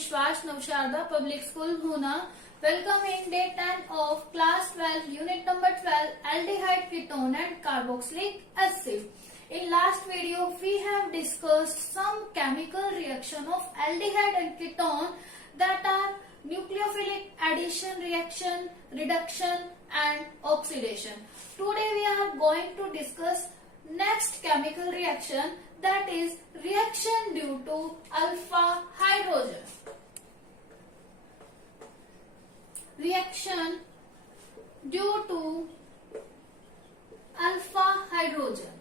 Vishwas Navsharda Public School Huna. Welcome in day 10 of class 12 unit number 12 aldehyde ketone and carboxylic acid. In last video we have discussed some chemical reaction of aldehyde and ketone that are nucleophilic addition reaction, reduction and oxidation. Today we are going to discuss next chemical reaction, that is reaction due to alpha hydrogen. Reaction due to alpha hydrogen.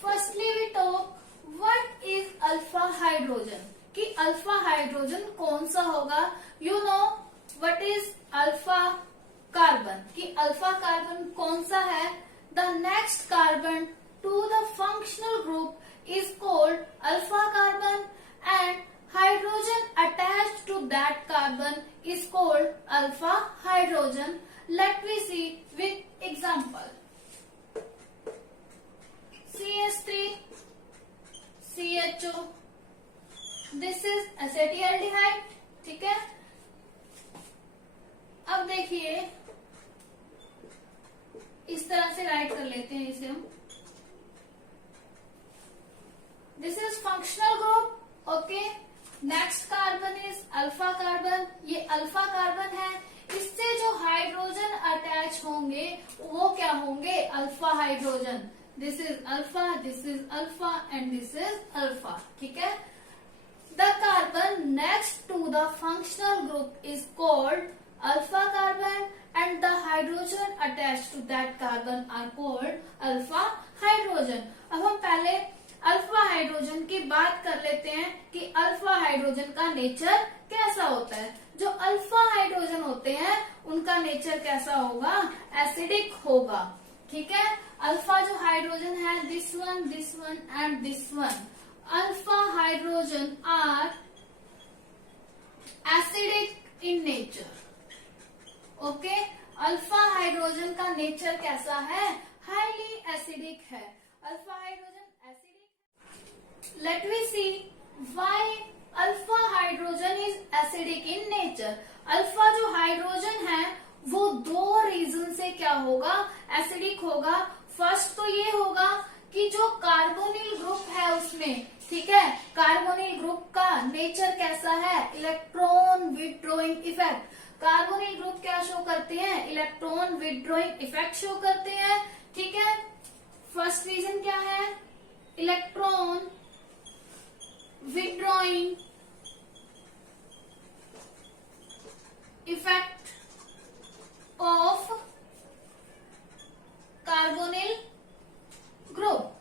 Firstly we talk what is alpha hydrogen, कि alpha hydrogen कौन सा होगा. You know what is alpha carbon, कि alpha carbon कौन सा है. The next carbon to the functional group is called alpha carbon and hydrogen attached to that carbon is called alpha hydrogen. Let we see with example. CH3 CHO, this is acetaldehyde. ठीक है, अब देखिए इस तरह से right कर लेते हैं इसे हम. This is functional group. Okay, next carbon is alpha carbon. ये अल्फा कार्बन है, इससे जो हाइड्रोजन अटैच होंगे वो क्या होंगे, alpha hydrogen. This is alpha, this is alpha and this is alpha. ठीक है, the carbon next to the functional group is called alpha carbon and the hydrogen attached to that carbon are called alpha hydrogen. अब हम पहले alpha hydrogen की बात कर लेते हैं कि अल्फा हाइड्रोजन का नेचर कैसा होता है. जो अल्फा हाइड्रोजन होते हैं उनका नेचर कैसा होगा, एसिडिक होगा. ठीक है, अल्फा जो हाइड्रोजन है, this one and this one, alpha hydrogen are acidic in nature. Okay, alpha hydrogen का नेचर कैसा है, highly acidic है. alpha hydrogen acidic. Let me see why alpha hydrogen is acidic in nature. alpha जो hydrogen है वो दो reason से क्या होगा, एसिडिक होगा. फर्स्ट तो ये होगा कि जो कार्बोनिल ग्रुप है उसमें, ठीक है, कार्बोनिल ग्रुप का नेचर कैसा है, electron withdrawing effect. Carbonyl group क्या शो करते हैं, इलेक्ट्रॉन विथड्रॉइंग इफेक्ट शो करते हैं. ठीक है, फर्स्ट रीजन क्या है, electron withdrawing effect of carbonyl group.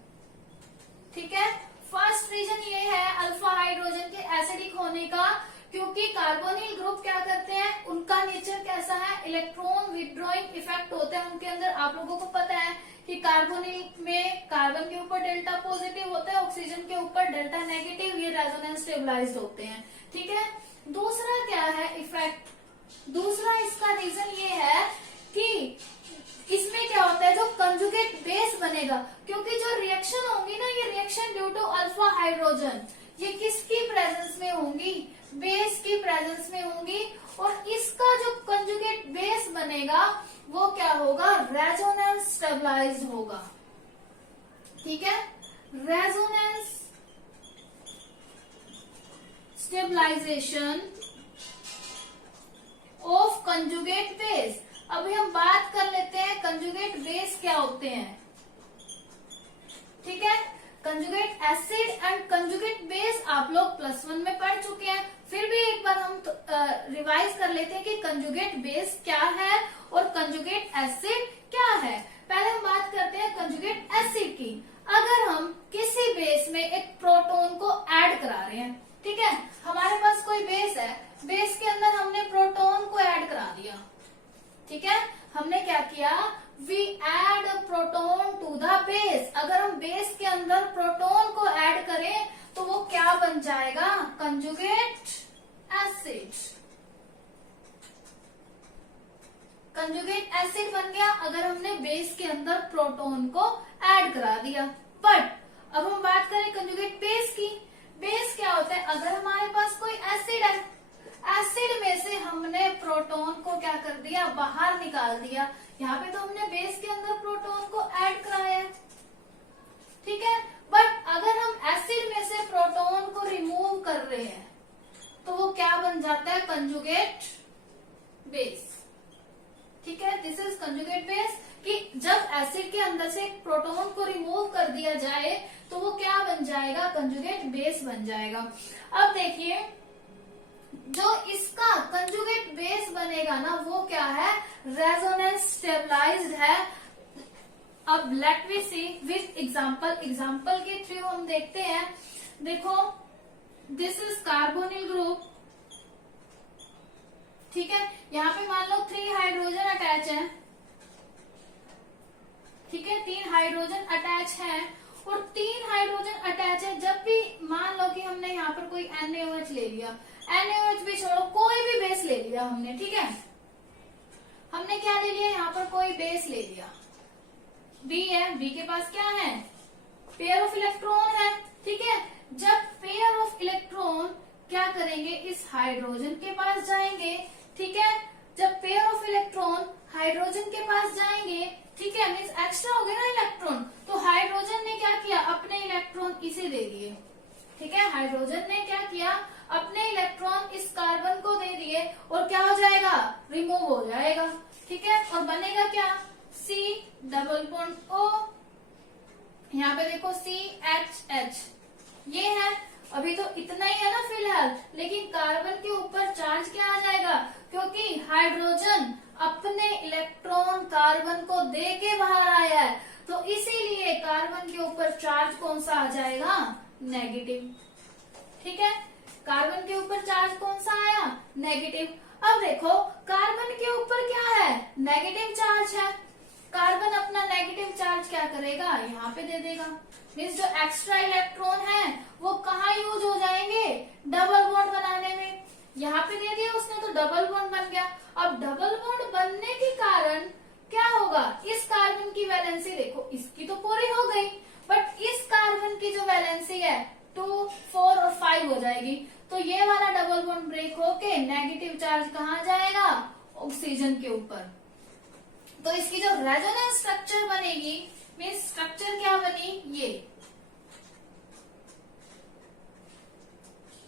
ठीक है, फर्स्ट रीजन ये है अल्फा हाइड्रोजन के एसिडिक होने का, क्योंकि कार्बोनिल ग्रुप क्या करते हैं, उनका नेचर कैसा है, इलेक्ट्रॉन विथड्रॉइंग इफेक्ट होते हैं उनके अंदर. आप लोगों को पता है कि कार्बोनिल में कार्बन के ऊपर डेल्टा पॉजिटिव होता है, ऑक्सीजन के ऊपर डेल्टा नेगेटिव. ये रेजोनेंस स्टेबलाइज्ड होते हैं. ठीक है, दूसरा क्या है इफेक्ट, दूसरा इसका रीजन ये है कि इसमें क्या होता है, जो कंजुगेट बेस बनेगा, क्योंकि जो रिएक्शन होंगी ना, ये reaction due to alpha hydrogen, ये किसकी प्रेजेंस में होंगी, बेस की प्रेजेंस में होंगी. और इसका जो कंजुगेट बेस बनेगा वो क्या होगा, रेजोनेंस स्टेबलाइज्ड होगा. ठीक है, resonance stabilisation of conjugate base. अभी हम बात कर लेते हैं कंजुगेट बेस क्या होते हैं. ठीक है, conjugate acid and conjugate base आप लोग +1 में पढ़ चुके हैं. फिर भी एक बार हम रिवाइज कर लेते हैं कि कंजुगेट बेस क्या है और कंजुगेट एसिड क्या है. पहले हम बात करते हैं कंजुगेट एसिड की. अगर हम किसी बेस में एक प्रोटॉन को ऐड करा रहे हैं, ठीक है, हमारे पास कोई बेस है, बेस के अंदर हमने प्रोटॉन को ऐड करा दिया. ठीक है, हमने क्या किया, we add proton to the base. अगर हम बेस के अंदर प्रोटॉन को ऐड करें तो वो क्या बन जाएगा, कंजुगेट एसिड. कंजुगेट एसिड बन गया अगर हमने बेस के अंदर प्रोटॉन को ऐड करा दिया. बट अब हम बात करें कंजुगेट बेस की। बेस क्या होता है? अगर हमारे पास कोई एसिड है, एसिड में से हमने प्रोटॉन को क्या कर दिया? बाहर निकाल दिया। यहाँ पे तो हमने बेस के अंदर प्रोटॉन को ऐड कराया है, ठीक है। बट अगर हम एसिड में से प्रोटॉन को रिमूव कर रहे हैं तो वो क्या बन जाता है? कंजुगेट बेस, ठीक है। दिस इज कंजुगेट बेस कि जब एसिड के अंदर से प्रोटॉन को रिमूव कर दिया जाए तो वो क्या बन जाएगा? कंजुगेट बेस बन जाएगा। अब देखिए, जो इसका कंजुगेट बेस बनेगा ना, वो क्या है? रेजोनेंस स्टेबलाइज्ड है। अब let we see with example. Example के थ्रू हम देखते हैं। देखो, दिस इज कार्बोनिल ग्रुप, ठीक है। यहाँ पे मान लो 3 हाइड्रोजन अटैच है, ठीक है। 3 हाइड्रोजन अटैच है और 3 हाइड्रोजन अटैच है। जब भी मान लो कि हमने यहाँ पर कोई NaOH ले लिया, NaOH भी छोड़ो, कोई भी बेस ले लिया हमने, ठीक है। हमने क्या ले लिया? यहाँ पर कोई बेस ले लिया, B है। B के पास क्या है? पेयर ऑफ इलेक्ट्रॉन है, ठीक है। जब पेयर ऑफ इलेक्ट्रॉन क्या करेंगे? इस हाइड्रोजन के पास जाएंगे, ठीक है। जब पेयर ऑफ इलेक्ट्रॉन हाइड्रोजन के पास जाएंगे, ठीक है, मीन्स एक्स्ट्रा हो गए ना इलेक्ट्रॉन, तो हाइड्रोजन ने क्या किया? अपने इलेक्ट्रॉन इसे दे दिए, ठीक है। हाइड्रोजन ने क्या किया? अपने इलेक्ट्रॉन इस कार्बन को दे दिए और क्या हो जाएगा? रिमूव हो जाएगा, ठीक है। और बनेगा क्या? C double bond O। यहाँ पे देखो CHH, ये है। अभी तो इतना ही है ना फिलहाल, लेकिन कार्बन के ऊपर चार्ज क्या आ जाएगा? क्योंकि हाइड्रोजन अपने इलेक्ट्रॉन कार्बन को दे के बाहर आया है, तो इसीलिए कार्बन के ऊपर चार्ज कौन सा आ जाएगा? नेगेटिव, ठीक है। कार्बन के ऊपर चार्ज कौन सा आया? नेगेटिव। अब देखो, कार्बन के ऊपर क्या है? नेगेटिव चार्ज है। कार्बन अपना नेगेटिव चार्ज क्या करेगा? यहाँ पे दे देगा। मीन्स जो एक्स्ट्रा इलेक्ट्रॉन है वो कहाँ यूज हो जाएंगे? डबल बॉन्ड बनाने में। यहाँ पे दे दिया उसने तो डबल बॉन्ड बन गया। अब डबल बॉन्ड बनने के कारण क्या होगा? इस कार्बन की वैलेंसी देखो, इसकी तो पूरी हो गई, बट इस कार्बन की जो वैलेंसी है 2, 4 और 5 हो जाएगी। तो ये वाला डबल बॉन्ड ब्रेक होके नेगेटिव चार्ज कहाँ जाएगा? ऑक्सीजन के ऊपर। तो इसकी जो रेजोनेंस स्ट्रक्चर बनेगी, मीन्स स्ट्रक्चर क्या बनी?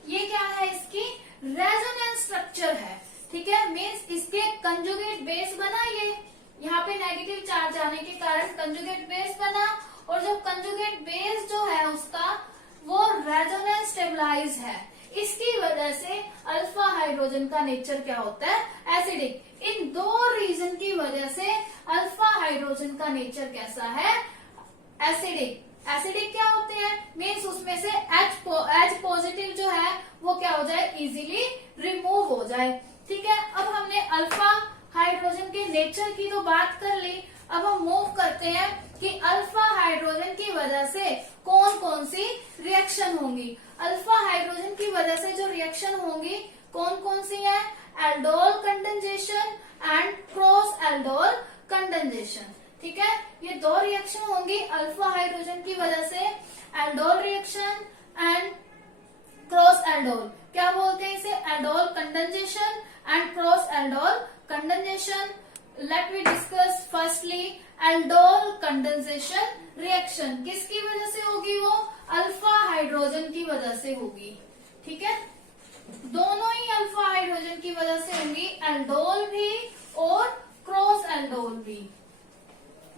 ये क्या है? इसकी रेजोनेंस स्ट्रक्चर है, ठीक है। मीन्स इसके कंजुगेट बेस बना, ये यहाँ पे नेगेटिव चार्ज आने के कारण कंजुगेट बेस बना, और जो कंजुगेट बेस जो है उसका वो रेजोनेंस स्टेबलाइज है। इसकी वजह से अल्फा हाइड्रोजन का नेचर क्या होता है? एसिडिक। इन 2 रीजन की वजह से अल्फा हाइड्रोजन का नेचर कैसा है? एसिडिक। एसिडिक क्या होते हैं? मीन्स उसमें से H पॉजिटिव जो है वो क्या हो जाए? इजीली रिमूव हो जाए, ठीक है। अब हमने अल्फा हाइड्रोजन के नेचर की तो बात कर ली। अब हम मूव करते हैं कि अल्फा हाइड्रोजन की वजह से कौन कौन सी रिएक्शन होंगी। अल्फा हाइड्रोजन की वजह से जो रिएक्शन होंगी कौन कौन सी है? Aldol condensation and cross aldol condensation, ठीक है। ये 2 रिएक्शन होंगी अल्फा हाइड्रोजन की वजह से, aldol reaction and cross aldol. क्या बोलते हैं इसे? Aldol condensation and cross aldol condensation. Let me discuss firstly aldol condensation reaction किसकी वजह से होगी? वो अल्फा हाइड्रोजन की वजह से होगी, ठीक है। दोनों ही अल्फा हाइड्रोजन की वजह से होंगी, एल्डोल भी और क्रॉस एल्डोल भी।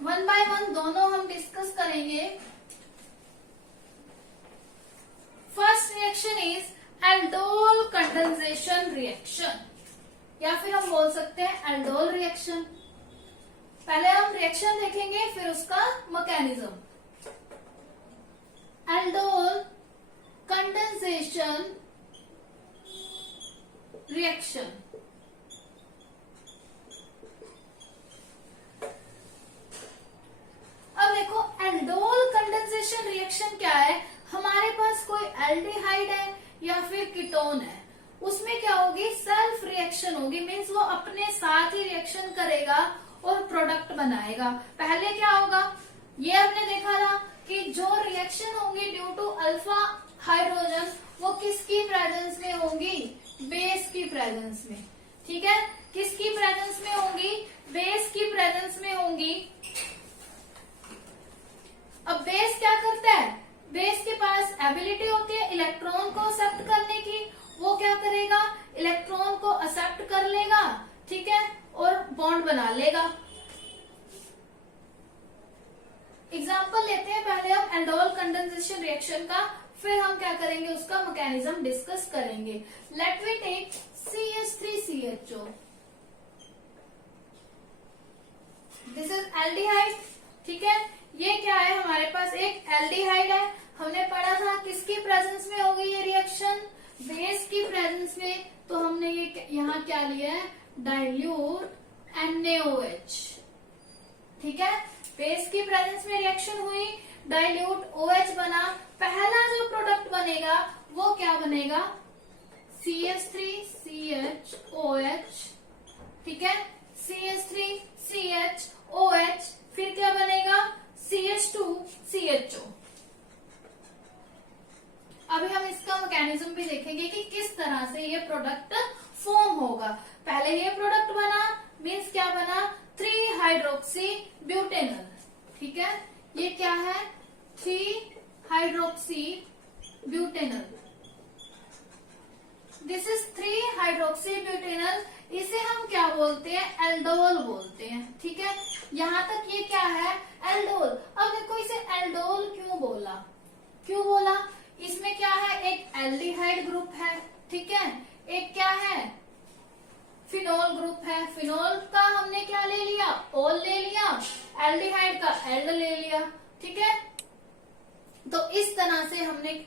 1 बाय 1 दोनों हम डिस्कस करेंगे। First reaction is aldol condensation reaction, या फिर हम बोल सकते हैं एल्डोल रिएक्शन। पहले हम रिएक्शन देखेंगे फिर उसका मैकेनिज्म। Aldol condensation reaction. अब देखो, एल्डोल कंडेंसेशन रिएक्शन क्या है? हमारे पास कोई एल्डिहाइड है या फिर कीटोन है, उसमें क्या होगी? सेल्फ रिएक्शन होगी। मीन्स वो अपने साथ ही रिएक्शन करेगा और प्रोडक्ट बनाएगा। पहले क्या होगा? ये हमने देखा था कि जो रिएक्शन होंगी ड्यू टू अल्फा हाइड्रोजन वो किसकी प्रेजेंस में होंगी, बेस की प्रेजेंस में। ठीक है, किसकी प्रेजेंस में होंगी, बेस की प्रेजेंस में होंगी। अब बेस क्या करता है, बेस के पास एबिलिटी होती है इलेक्ट्रॉन को एक्सेप्ट करने की। वो क्या करेगा, इलेक्ट्रॉन को एक्सेप्ट कर लेगा, ठीक है, और बॉन्ड बना लेगा। एग्जाम्पल लेते हैं पहले हम एल्डोल कंडेंसेशन रिएक्शन का, फिर हम क्या करेंगे उसका मैकेनिज्म डिस्कस करेंगे। Let we take CH3CHO, this is aldehyde. ठीक है, ये क्या है, हमारे पास एक एल्डिहाइड है। हमने पढ़ा था किसकी प्रेजेंस में होगी ये रिएक्शन, बेस की प्रेजेंस में। तो हमने ये यहाँ क्या लिया है, डाइल्यूट NaOH। ठीक है, बेस की प्रेजेंस में रिएक्शन हुई, डाइल्यूट OH बना। पहला जो प्रोडक्ट बनेगा वो क्या बनेगा, CH3CHOH। ठीक है, CH3CHOH, फिर क्या बनेगा, CH2CHO। अभी हम इसका मैकेनिज्म भी देखेंगे कि किस तरह से ये प्रोडक्ट फॉर्म होगा। पहले ये प्रोडक्ट बना, मीन्स क्या बना, 3 हाइड्रोक्सी ब्यूटेनल। ठीक है, ये क्या है, 3 hydroxy butanal. This is 3 hydroxy butanal. इसे हम क्या बोलते हैं, एल्डोल बोलते हैं। ठीक है, यहां तक ये क्या है, एल्डोल। अब देखो इसे एल्डोल क्यों बोला, क्यों बोला, इसमें क्या है, एक एल्डिहाइड ग्रुप है। ठीक है, एक क्या है, फिनोल ग्रुप है। फिनोल का हमने क्या ले लिया, ओल ले लिया, एल्डिहाइड का एल्ड ले लिया। ठीक है, तो इस तरह से हमने,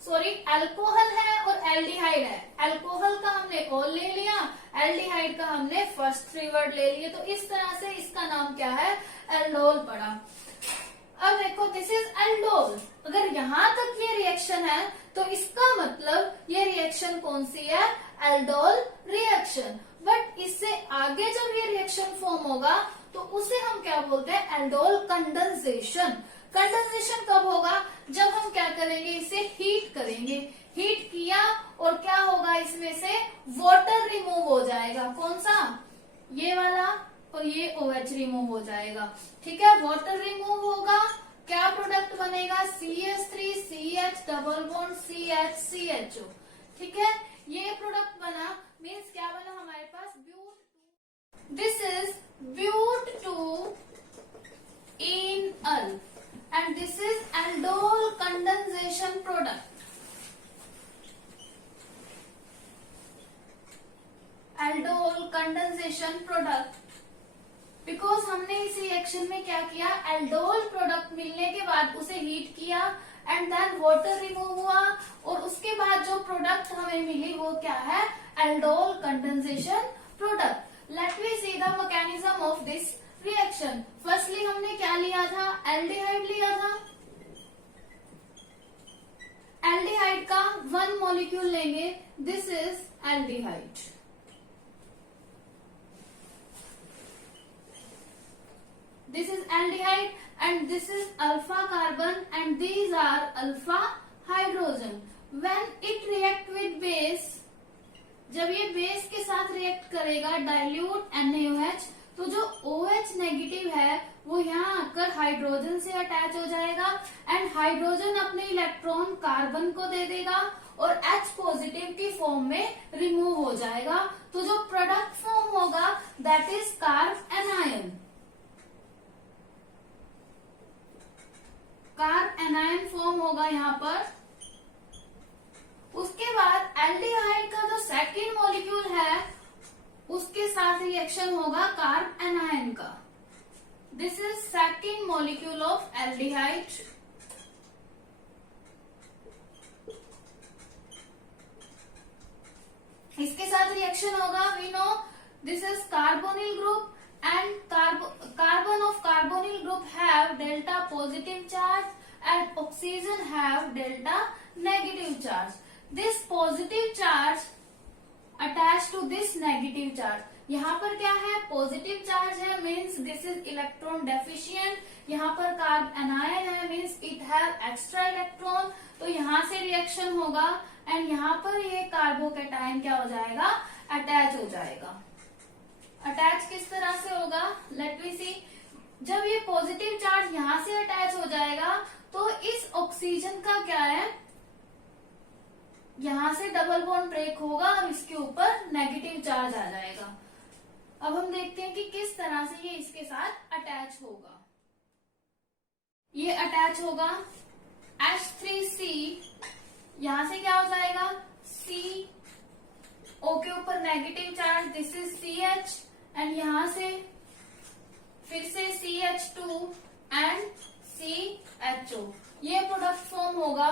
सॉरी, एल्कोहल है और एल्डिहाइड है। एल्कोहल का हमने ओल ले लिया, एल्डिहाइड का हमने फर्स्ट 3 वर्ड ले लिए। तो इस तरह से इसका नाम क्या है, एल्डोल पड़ा। अब देखो दिस इज एल्डोल। अगर यहां तक ये रिएक्शन है तो इसका मतलब ये रिएक्शन कौन सी है, एल्डोल रिएक्शन। बट इससे आगे जब ये रिएक्शन फॉर्म होगा तो उसे हम क्या बोलते हैं, एल्डोल कंडेंसेशन। कंडेंसेशन कब होगा, जब हम क्या करेंगे, इसे हीट करेंगे। हीट किया और क्या होगा, इसमें से वाटर रिमूव हो जाएगा। कौन सा, ये वाला, और ये OH रिमूव हो जाएगा। ठीक है, वाटर रिमूव होगा, क्या प्रोडक्ट बनेगा, CH3CH डबल बॉन्ड CH ठीक है, ये प्रोडक्ट बना, मीन्स क्या बना हमारे पास, but. This is but 2-ene and this is aldol condensation product. aldol condensation product, because हमने इस रिएक्शन में क्या किया, एल्डोल प्रोडक्ट मिलने के बाद उसे हीट किया एंड देन वाटर रिमूव हुआ, और उसके बाद जो प्रोडक्ट हमें मिली वो क्या है, aldol condensation product. Let we see the mechanism of this reaction. Firstly हमने क्या लिया था, एल्डिहाइड लिया था। एल्डिहाइड का 1 मॉलिक्यूल लेंगे, this is aldehyde. This is aldehyde and this is alpha carbon and these are alpha hydrogen. When it react with base, जब ये बेस के साथ रिएक्ट करेगा डाइल्यूट NaOH, तो जो OH नेगेटिव है वो यहाँ आकर हाइड्रोजन से अटैच हो जाएगा एंड हाइड्रोजन अपने इलेक्ट्रॉन कार्बन को दे देगा और H पॉजिटिव की फॉर्म में रिमूव हो जाएगा। तो जो प्रोडक्ट फॉर्म होगा that is carb anion. Carb anion form होगा यहाँ पर। उसके बाद एल्डिहाइड का जो सेकंड मॉलिक्यूल है उसके साथ रिएक्शन होगा कार्ब एनायन का। This is second molecule of aldehyde. इसके साथ रिएक्शन होगा, we know this is carbonyl group and carbon of carbonyl group have delta positive charge and oxygen have delta negative charge. This positive charge attached to this negative charge. यहाँ पर क्या है, positive charge है, means this is electron deficient. यहाँ पर carb anion है, means it have extra electron, तो यहाँ से रिएक्शन होगा एंड यहाँ पर ये कार्बोकैटायन क्या हो जाएगा, अटैच हो जाएगा। अटैच किस तरह से होगा, लेट वी सी। जब ये पॉजिटिव चार्ज यहाँ से अटैच हो जाएगा तो इस ऑक्सीजन का क्या है, यहां से डबल बॉन्ड ब्रेक होगा और इसके ऊपर नेगेटिव चार्ज आ जाएगा। अब हम देखते हैं कि किस तरह से ये इसके साथ अटैच होगा। ये अटैच होगा H3C, यहां से क्या हो जाएगा, C, O के ऊपर negative charge, this is CH, and यहां से फिर से CH2 एंड CHO, ये प्रोडक्ट फॉर्म होगा।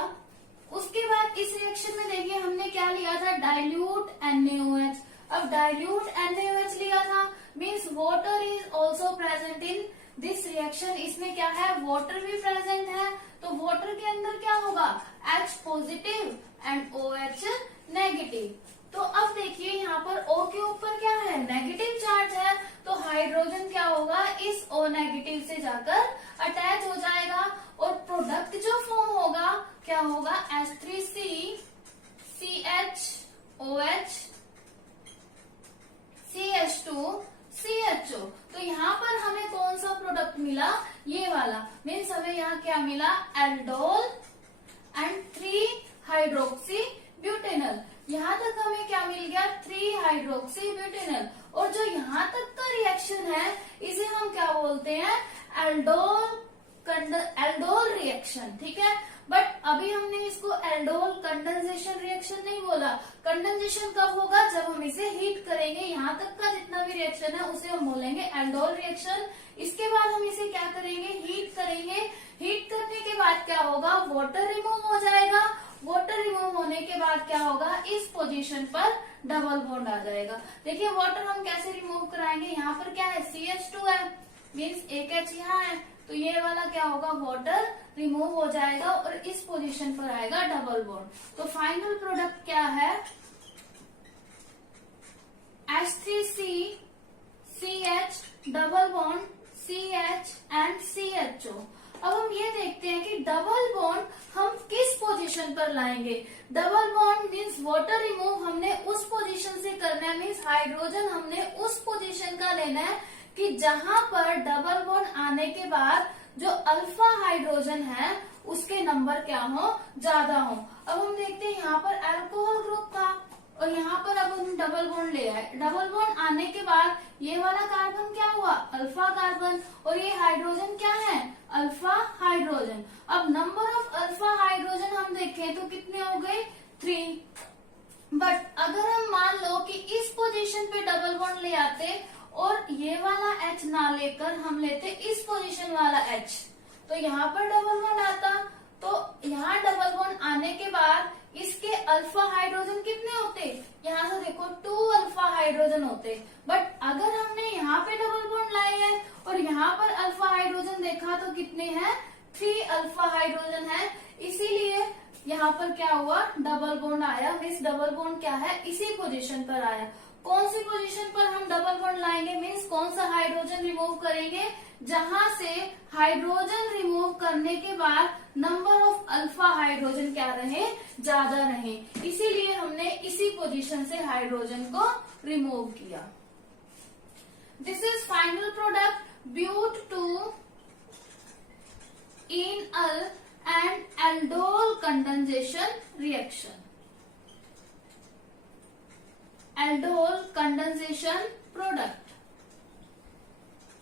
उसके बाद इस रिएक्शन में देखिए हमने क्या लिया था, डाइल्यूट NaOH। अब डाइल्यूट NaOH लिया था, means water is also present in this reaction. इसमें क्या है, वाटर भी प्रेजेंट है, तो वाटर के अंदर क्या होगा, H positive and OH negative. तो अब देखिए यहाँ पर O के ऊपर क्या है, नेगेटिव चार्ज है, तो हाइड्रोजन क्या होगा, इस O नेगेटिव से जाकर अटैच हो जाएगा और प्रोडक्ट जो फॉर्म होगा क्या होगा, H3C CHOH CH2 CHO। तो यहाँ पर हमें कौन सा प्रोडक्ट मिला, ये वाला, मीन्स हमें यहाँ क्या मिला, एल्डोल एंड 3 हाइड्रोक्सी ब्यूटेनल। यहाँ तक हमें क्या मिल गया, 3 हाइड्रोक्सी ब्यूटेनल। और जो यहाँ तक का रिएक्शन है इसे हम क्या बोलते हैं, एल्डोल रिएक्शन, ठीक है। बट अभी हमने इसको एल्डोल कंडेंसेशन रिएक्शन नहीं बोला। कंडेंसेशन कब होगा, जब हम इसे हीट करेंगे। यहाँ तक का जितना भी रिएक्शन है उसे हम बोलेंगे एल्डोल रिएक्शन। इसके बाद हम इसे क्या करेंगे, हीट करेंगे। हीट करने के बाद क्या होगा, वाटर रिमूव हो जाएगा। वाटर रिमूव होने के बाद क्या होगा, इस पोजीशन पर डबल बॉन्ड आ जाएगा। देखिए वाटर हम कैसे रिमूव कराएंगे, यहाँ पर क्या है, CH2 है, मीन्स एक H यहाँ है, तो ये वाला क्या होगा, वाटर रिमूव हो जाएगा और इस पोजीशन पर आएगा डबल बॉन्ड। तो फाइनल प्रोडक्ट क्या है, H3C CH double bond CH and CHO। अब हम ये देखते हैं कि डबल बॉन्ड हम किस पोजीशन पर लाएंगे। Double bond means water remove हमने उस पोजीशन से करना है, मीन्स हाइड्रोजन हमने उस पोजीशन का लेना है कि जहां पर डबल बॉन्ड आने के बाद जो अल्फा हाइड्रोजन है उसके नंबर क्या हो, ज्यादा हो। अब हम देखते हैं यहाँ पर अल्कोहल ग्रुप था और यहाँ पर अब हम डबल बॉन्ड ले आए। डबल बॉन्ड आने के बाद ये वाला कार्बन क्या हुआ, अल्फा कार्बन, और ये हाइड्रोजन क्या है, अल्फा हाइड्रोजन। अब नंबर ऑफ अल्फा हाइड्रोजन हम देखें तो कितने हो गए, 3। बट अगर हम मान लो कि इस पोजीशन पे डबल बॉन्ड ले आते और ये वाला H ना लेकर हम लेते इस पोजीशन वाला H, तो यहाँ पर डबल बॉन्ड आता। तो यहाँ डबल बॉन्ड आने के बाद इसके अल्फा हाइड्रोजन कितने होते, यहाँ से देखो 2 अल्फा हाइड्रोजन होते। बट अगर हमने यहाँ पे डबल बॉन्ड लाए हैं और यहाँ पर अल्फा हाइड्रोजन देखा तो कितने हैं, 3 अल्फा हाइड्रोजन है। इसीलिए यहाँ पर क्या हुआ, डबल बॉन्ड आया। मीन्स डबल बॉन्ड क्या है, इसी पोजीशन पर आया। कौन सी पोजीशन पर हम डबल बॉन्ड लाएंगे, मीन्स कौन सा हाइड्रोजन रिमूव करेंगे, जहां से हाइड्रोजन रिमूव करने के बाद नंबर ऑफ अल्फा हाइड्रोजन क्या रहे, ज्यादा रहे। इसीलिए हमने इसी पोजीशन से हाइड्रोजन को रिमूव किया। This is final product but 2 enal and aldol condensation reaction. Aldol condensation product,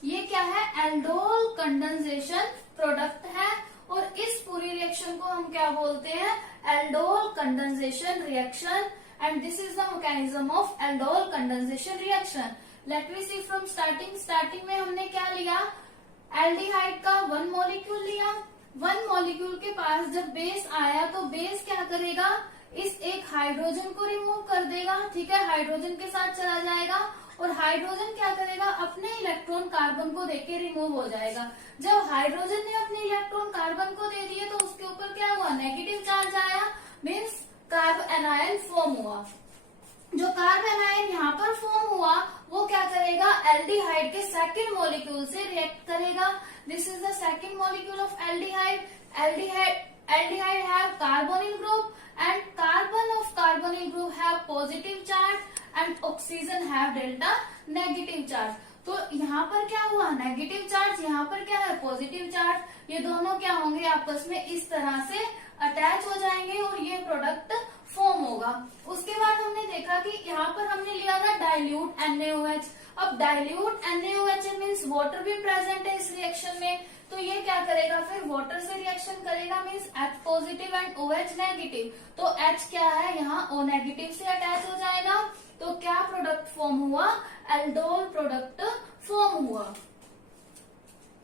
ये क्या है, एल्डोल कंडेंसेशन प्रोडक्ट है। और इस पूरी रिएक्शन को हम क्या बोलते हैं, aldol condensation reaction. And this is the mechanism of aldol condensation reaction. Let me see from starting में हमने क्या लिया, एल्डिहाइड का 1 मॉलिक्यूल लिया। 1 मॉलिक्यूल के पास जब बेस आया तो बेस क्या करेगा, इस एक हाइड्रोजन को रिमूव कर देगा, ठीक है, हाइड्रोजन के साथ चला जाएगा। और हाइड्रोजन क्या करेगा, अपने इलेक्ट्रॉन कार्बन को देके रिमूव हो जाएगा। जब हाइड्रोजन ने अपने इलेक्ट्रॉन कार्बन को दे दिए तो उसके ऊपर क्या हुआ, नेगेटिव चार्ज आया, मीन्स कार्ब एनायन फॉर्म हुआ। जो कार्बन आयन यहाँ पर फॉर्म हुआ वो क्या करेगा, एल्डिहाइड के सेकंड मॉलिक्यूल से रिएक्ट करेगा। This is the second molecule of aldehyde. Aldehyde have carbonyl group and carbon of carbonyl group have positive charge and oxygen have delta negative charge. तो यहाँ पर क्या हुआ, नेगेटिव चार्ज, यहाँ पर क्या है, पॉजिटिव चार्ज। ये दोनों क्या होंगे, आपस में इस तरह से अटैच हो जाएंगे और ये प्रोडक्ट फॉर्म होगा। उसके बाद हमने देखा कि यहाँ पर हमने लिया था डाइल्यूट NaOH। अब डाइल्यूट NaOH मीन्स वाटर भी प्रेजेंट है इस रिएक्शन में, तो ये क्या करेगा, फिर वाटर से रिएक्शन करेगा, means H positive and OH negative. तो H क्या है, यहाँ O नेगेटिव से अटैच हो जाएगा। तो क्या प्रोडक्ट फॉर्म हुआ, एल्डोल प्रोडक्ट फॉर्म हुआ,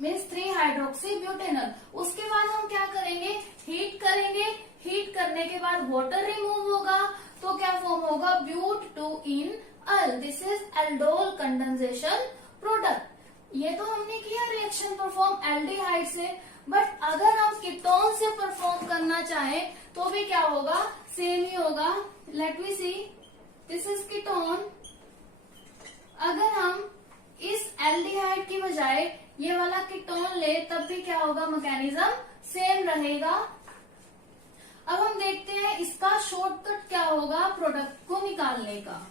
मीन्स 3-हाइड्रोक्सी-ब्यूटेनॉल। उसके बाद हम क्या करेंगे, हीट करेंगे। हीट करने के बाद वाटर रिमूव होगा, तो क्या फॉर्म होगा, but two enal. This is aldol condensation product. ये तो हमने किया रिएक्शन परफॉर्म एल्डिहाइड से, बट अगर हम कीटोन से परफॉर्म करना चाहें तो भी क्या होगा, सेम ही होगा। Let we see, this is ketone. अगर हम इस एल्डिहाइड की बजाय ये वाला कीटोन ले तब भी क्या होगा, मैकेनिज्म सेम रहेगा। अब हम देखते हैं इसका शॉर्टकट क्या होगा प्रोडक्ट को निकालने का।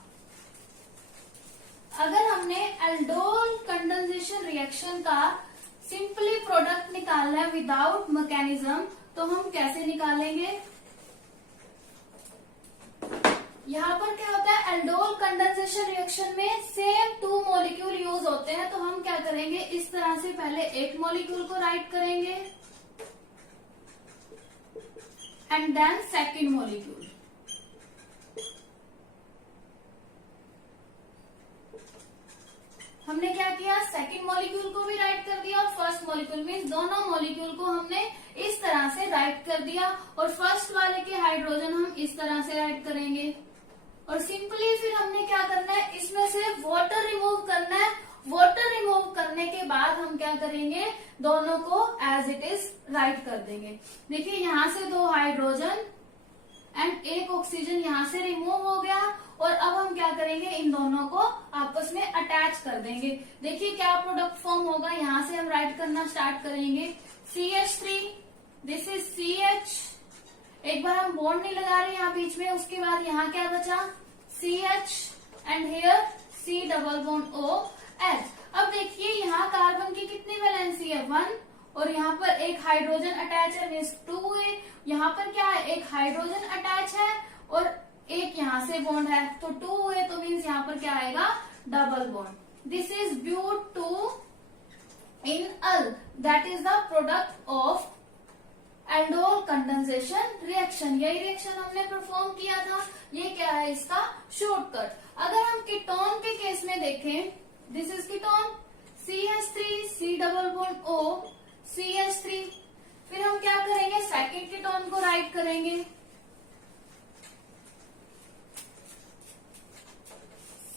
अगर हमने एल्डोल कंडेंसेशन रिएक्शन का सिंपली प्रोडक्ट निकालना है विदाउट मैकेनिज्म, तो हम कैसे निकालेंगे। यहाँ पर क्या होता है, एल्डोल कंडेंसेशन रिएक्शन में सेम 2 मॉलिक्यूल यूज होते हैं। तो हम क्या करेंगे, इस तरह से पहले एक मॉलिक्यूल को राइट करेंगे एंड देन सेकंड मॉलिक्यूल। हमने क्या किया, सेकंड मॉलिक्यूल को भी राइट कर दिया और फर्स्ट मॉलिक्यूल, मीन्स दोनों मॉलिक्यूल को हमने इस तरह से राइट कर दिया। और फर्स्ट वाले के हाइड्रोजन हम इस तरह से राइट करेंगे। और सिंपली फिर हमने क्या करना है, इसमें से वाटर रिमूव करना है। वाटर रिमूव करने के बाद हम क्या करेंगे, दोनों को एज इट इज राइट कर देंगे। देखिए यहाँ से 2 हाइड्रोजन एंड 1 ऑक्सीजन यहाँ से रिमूव हो गया। और अब हम क्या करेंगे, इन दोनों को आपस में अटैच कर देंगे। देखिए क्या प्रोडक्ट फॉर्म होगा, यहाँ से हम राइट करना स्टार्ट करेंगे। CH3, this is CH। एक बार हम बॉन्ड नहीं लगा रहे यहाँ बीच में। उसके बाद यहाँ क्या बचा, CH and here C double bond OH। अब देखिए यहाँ कार्बन की कितनी वैलेंसी है, 1, और यहाँ पर एक हाइड्रोजन अटैच है, मीन्स 2 है। यहाँ पर क्या है, एक हाइड्रोजन अटैच है और एक यहाँ से बॉन्ड है, तो 2 है, तो मीन्स यहाँ पर क्या आएगा, double bond. This is but two enal, that is the product of aldol condensation reaction. यही रिएक्शन हमने परफॉर्म किया था। ये क्या है, इसका शॉर्टकट। अगर हम कीटोन के केस में देखें, this is ketone, CH3, C double bond O, CH3। फिर हम क्या करेंगे, सेकंड कीटोन को राइट करेंगे,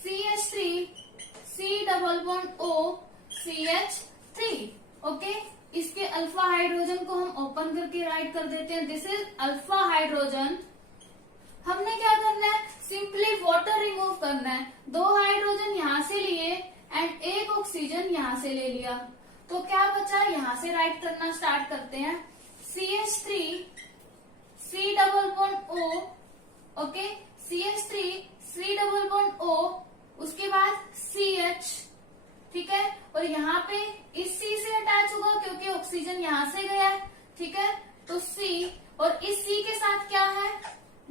CH3, C double bond O, CH3। Okay, इसके अल्फा हाइड्रोजन को हम ओपन करके राइट कर देते हैं। This is alpha hydrogen. हमने क्या करना है, सिंपली वाटर रिमूव करना है। 2 हाइड्रोजन यहाँ से लिए एंड 1 ऑक्सीजन यहाँ से ले लिया, तो क्या बचा, यहाँ से राइट करना स्टार्ट करते हैं। CH3, C double bond O, okay, CH3, C double bond O, उसके बाद CH, ठीक है। और यहाँ पे इस C से अटैच होगा क्योंकि ऑक्सीजन यहाँ से गया है, ठीक है, तो C। और इस C के साथ क्या है,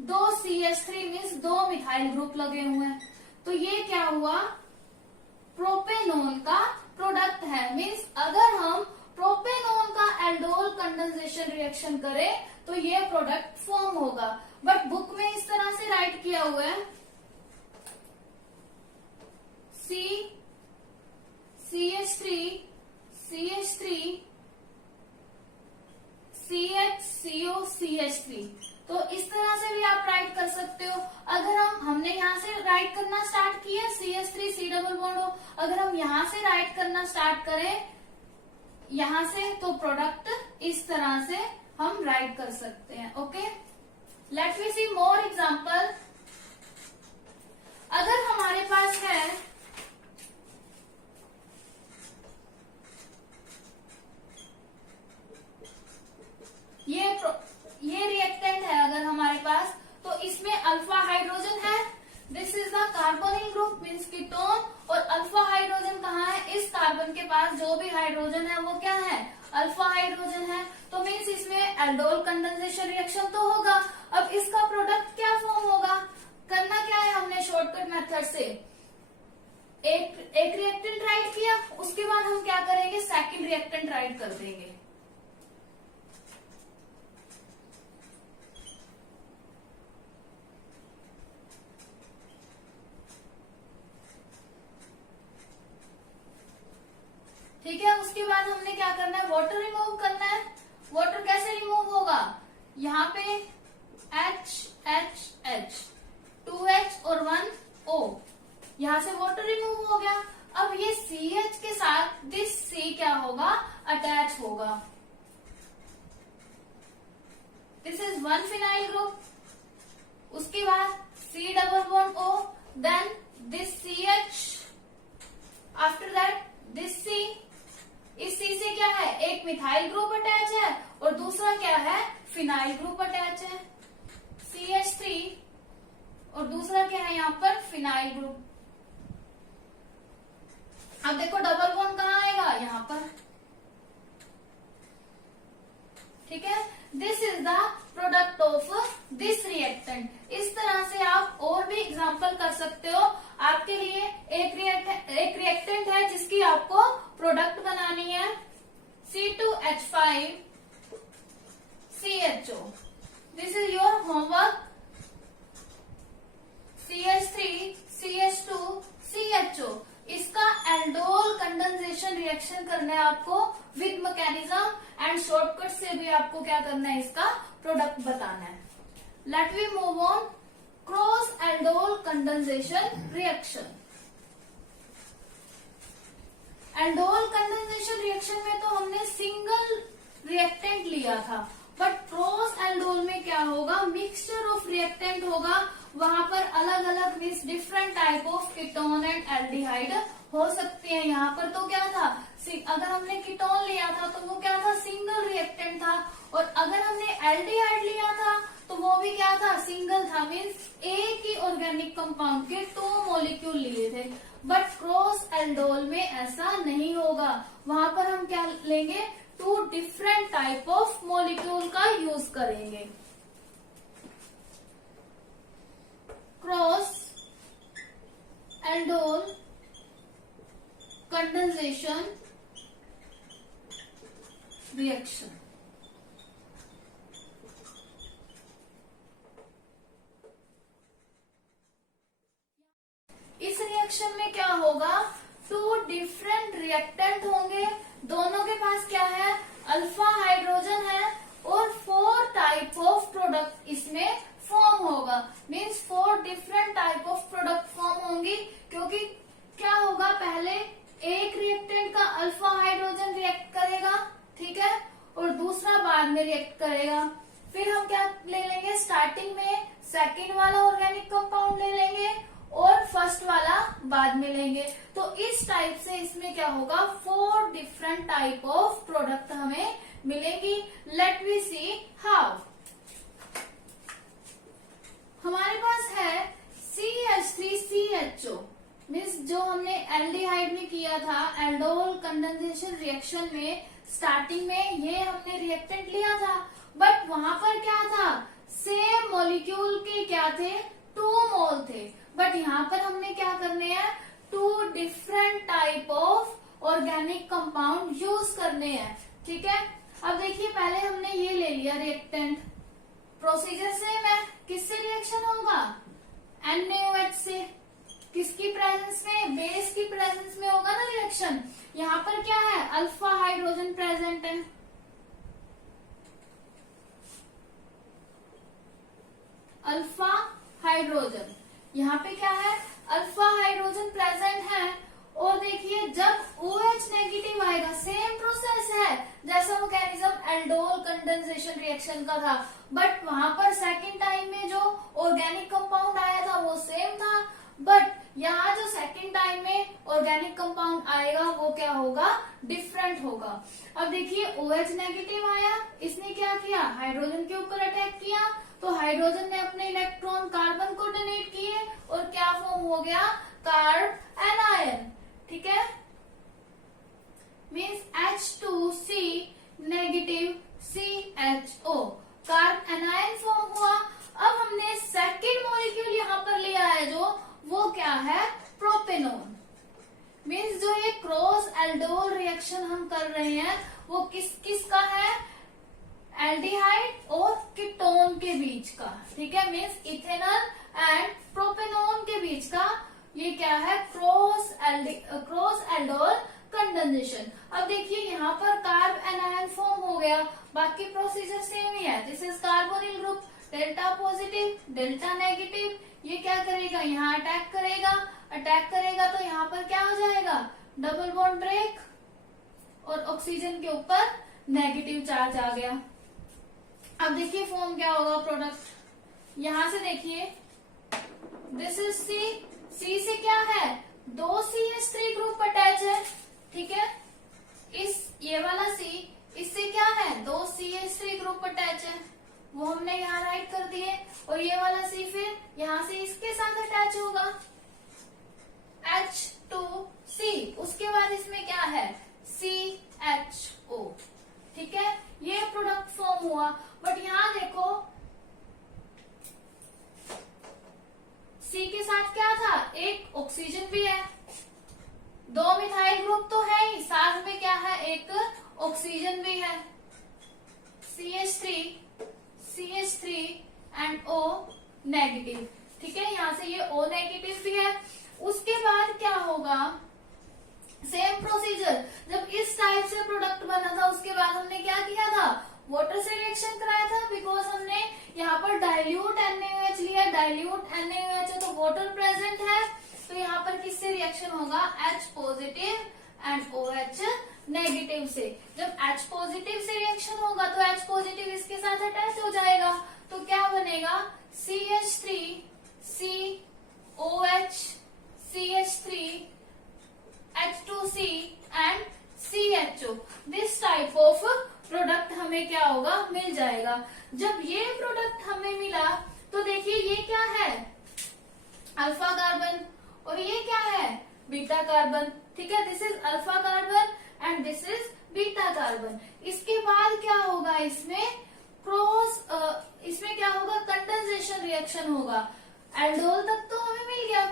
2 CH3 मीन्स 2 मिथाइल ग्रुप लगे हुए हैं। तो ये क्या हुआ, प्रोपेनॉन का प्रोडक्ट है। मीन्स अगर हम प्रोपेनॉन का एल्डोल कंडेंसेशन रिएक्शन करें तो ये प्रोडक्ट फॉर्म होगा। बट बुक में इस तरह से राइट किया हुआ है, CH3, CH3, CHCO, CH3। तो इस तरह से भी आप राइट कर सकते हो। अगर हमने यहाँ से राइट करना स्टार्ट किया CH3, C double bond O, अगर हम यहाँ से राइट करना स्टार्ट करें यहाँ से, तो प्रोडक्ट इस तरह से हम राइट कर सकते। सकते हैं। Okay, let we see more example. अगर हम 2 हाइड्रोजन यहाँ से राइट करना स्टार्ट किए CH3, C double bond O, अगर हम यहाँ से राइट करना स्टार्ट करें यहाँ से, तो प्रोडक्ट इस तरह से हम राइट कर सकते हैं। Okay, let we see more example. अगर हमारे पास है ये रिएक्टेंट है अगर हमारे पास, तो इसमें अल्फा हाइड्रोजन है, this is the carbonyl group means ketone, और अल्फा हाइड्रोजन कहाँ है, इस कार्बन के पास जो भी हाइड्रोजन है वो क्या है, अल्फा हाइड्रोजन है, तो मीन्स इसमें एल्डोल कंडेंसेशन रिएक्शन तो होगा। अब इसका प्रोडक्ट क्या फॉर्म होगा, करना क्या है हमने शॉर्टकट मेथड से एक रिएक्टेंट राइट किया, उसके बाद हम क्या करेंगे, सेकंड रिएक्टेंट राइट कर देंगे। ठीक है, उसके बाद हमने क्या करना है, वाटर रिमूव करना है। वाटर कैसे रिमूव होगा, यहाँ पे H H H 2H और 1 O, यहां से वाटर रिमूव हो गया। अब ये CH के साथ दिस C क्या होगा, अटैच होगा, दिस इज 1 फिनाइल ग्रुप। उसके बाद C double bond O, then this CH, after that this C, इस C से क्या है, एक मिथाइल ग्रुप अटैच है और दूसरा क्या है, फिनाइल ग्रुप अटैच है, CH3, और दूसरा क्या है यहाँ पर, फिनाइल ग्रुप। अब देखो डबल बॉन्ड कहाँ आएगा, यहाँ पर, ठीक है। This is the product of this reactant. इस तरह से आप और भी एग्जांपल कर सकते हो। आपके लिए एक रिएक्टेंट है जिसकी आपको प्रोडक्ट बनानी है, C2H5 CHO, this is your homework. CH3 CH2 CHO, इसका एल्डोल कंडेंसेशन रिएक्शन करना है आपको विद मैकेनिज्म एंड शॉर्टकट से भी आपको क्या करना है, इसका प्रोडक्ट बताना है। Let we move on, cross aldol condensation reaction. Aldol condensation reaction में तो हमने सिंगल रिएक्टेंट लिया था, बट क्रॉस एल्डोल में क्या होगा, मिक्सचर ऑफ रिएक्टेंट होगा, वहां पर अलग अलग means different type of ketone and aldehyde हो सकते हैं। यहाँ पर तो क्या था, अगर हमने कीटोन लिया था तो वो क्या था, सिंगल रिएक्टेंट था, और अगर हमने एल्डिहाइड लिया था तो वो भी क्या था, सिंगल था, मीन्स एक ही ऑर्गेनिक कंपाउंड के 2 मॉलिक्यूल लिए थे। बट क्रॉस एल्डोल में ऐसा नहीं होगा, वहां पर हम क्या लेंगे, 2 डिफरेंट टाइप ऑफ मॉलिक्यूल का यूज करेंगे। Cross aldol condensation reaction. इस रिएक्शन में क्या होगा, 2 डिफरेंट रिएक्टेंट होंगे, दोनों के पास क्या है, अल्फा हाइड्रोजन है, और 4 टाइप ऑफ प्रोडक्ट इसमें फॉर्म होगा, means 4 different type of product form होंगी। क्योंकि क्या होगा, पहले एक रिएक्टेंट का अल्फा हाइड्रोजन रिएक्ट करेगा, ठीक है, और दूसरा बाद में रिएक्ट करेगा। फिर हम क्या ले लेंगे, स्टार्टिंग में सेकेंड वाला ऑर्गेनिक कंपाउंड ले लेंगे और फर्स्ट वाला बाद में लेंगे। तो इस टाइप से इसमें क्या होगा, 4 डिफरेंट टाइप ऑफ प्रोडक्ट हमें मिलेंगी। Let we see how. हमारे पास है CH3CHO, मीन्स जो हमने एल्डिहाइड में किया था, एल्डोल कंडेंसेशन रिएक्शन में स्टार्टिंग में ये हमने रिएक्टेंट लिया था, बट वहां पर क्या था, सेम मॉलिक्यूल के क्या थे, 2 मोल थे, बट यहाँ पर हमने क्या करने हैं, 2 different type of organic compound use करने हैं, ठीक है। अब देखिए, पहले हमने ये ले लिया रिएक्टेंट, प्रोसीजर सेम है, किससे रिएक्शन होगा, NaOH से, किसकी प्रेजेंस में, बेस की प्रेजेंस में होगा ना रिएक्शन। यहाँ पर क्या है, अल्फा हाइड्रोजन प्रेजेंट है, अल्फा हाइड्रोजन, यहाँ पे क्या है, अल्फा हाइड्रोजन प्रेजेंट है। और देखिए, जब OH नेगेटिव आएगा, सेम प्रोसेस है जैसा मैकेनिज्म एल्डोल कंडेंसेशन रिएक्शन का था, बट वहां पर सेकेंड टाइम में जो ऑर्गेनिक कंपाउंड आया था वो सेम था, बट यहाँ जो सेकंड टाइम में ऑर्गेनिक कंपाउंड आएगा वो क्या होगा, डिफरेंट होगा। अब देखिए OH नेगेटिव आया, इसने क्या किया, हाइड्रोजन के ऊपर अटैक किया, तो हाइड्रोजन ने अपने इलेक्ट्रॉन कार्बन को डोनेट किए और क्या फॉर्म हो गया, कार्ब एनायन। ठीक है, means H2C negative CHO, carb anion form हुआ। अब हमने सेकेंड मॉलिक्यूल यहाँ पर लिया है जो, वो क्या है, प्रोपेनॉन। मीन्स जो ये क्रॉस एल्डोल रिएक्शन हम कर रहे हैं वो किस किस का है, एल्डिहाइड और कीटोन के बीच का। ठीक है, मीन्स इथेनॉल एंड प्रोपेनॉन के बीच का ये क्या है, क्रॉस एल्डोल कंडेंसेशन। अब देखिए यहाँ पर कार्ब एनायन फॉर्म हो गया, बाकी प्रोसीजर सेम ही है। This is carbonyl group, delta positive delta negative, ये क्या करेगा, यहाँ अटैक करेगा तो यहाँ पर क्या हो जाएगा, डबल बॉन्ड ब्रेक और ऑक्सीजन के ऊपर नेगेटिव चार्ज आ गया। अब देखिए फॉर्म क्या होगा प्रोडक्ट, यहां से देखिए दिस इज सी से क्या है, 2 CH3 ग्रुप अटैच है। ठीक है, ये वाला C, इससे क्या है, 2 CH3 ग्रुप अटैच है, वो हमने यहाँ राइट कर दिए, और ये वाला C फिर यहाँ से इसके साथ अटैच होगा, H2C, उसके बाद इसमें क्या है, CHO। ठीक है, ये प्रोडक्ट फॉर्म हुआ। बट यहाँ देखो C के साथ क्या था, एक ऑक्सीजन भी है, 2 मिथाइल ग्रुप तो है ही, साथ में क्या है, एक ऑक्सीजन भी है, CH3 एंड O नेगेटिव। ठीक है, यहाँ से ये O नेगेटिव भी है। उसके बाद क्या होगा, सेम प्रोसीजर, जब इस टाइप से प्रोडक्ट बना था उसके बाद हमने क्या किया था, वाटर से रिएक्शन कराया था, बिकॉज हमने यहाँ पर डाइल्यूट NaOH लिया, डाइल्यूट NaOH है तो वाटर प्रेजेंट है, तो यहाँ पर किससे रिएक्शन होगा, H positive and OH negative से। जब H पॉजिटिव से रिएक्शन होगा तो H पॉजिटिव इसके साथ अटैच हो जाएगा, तो क्या बनेगा, CH3 COH CH3 H2C and CHO। This type of product हमें क्या होगा, मिल जाएगा। जब ये प्रोडक्ट हमें मिला तो देखिए ये क्या है, अल्फा कार्बन, और ये क्या है, बीटा कार्बन। ठीक है, this is alpha carbon and this is beta carbon. इसके बाद क्या होगा, इसमें क्या होगा, कंडेंसेशन रिएक्शन होगा। एल्डोल तक तो हमें मिल गया,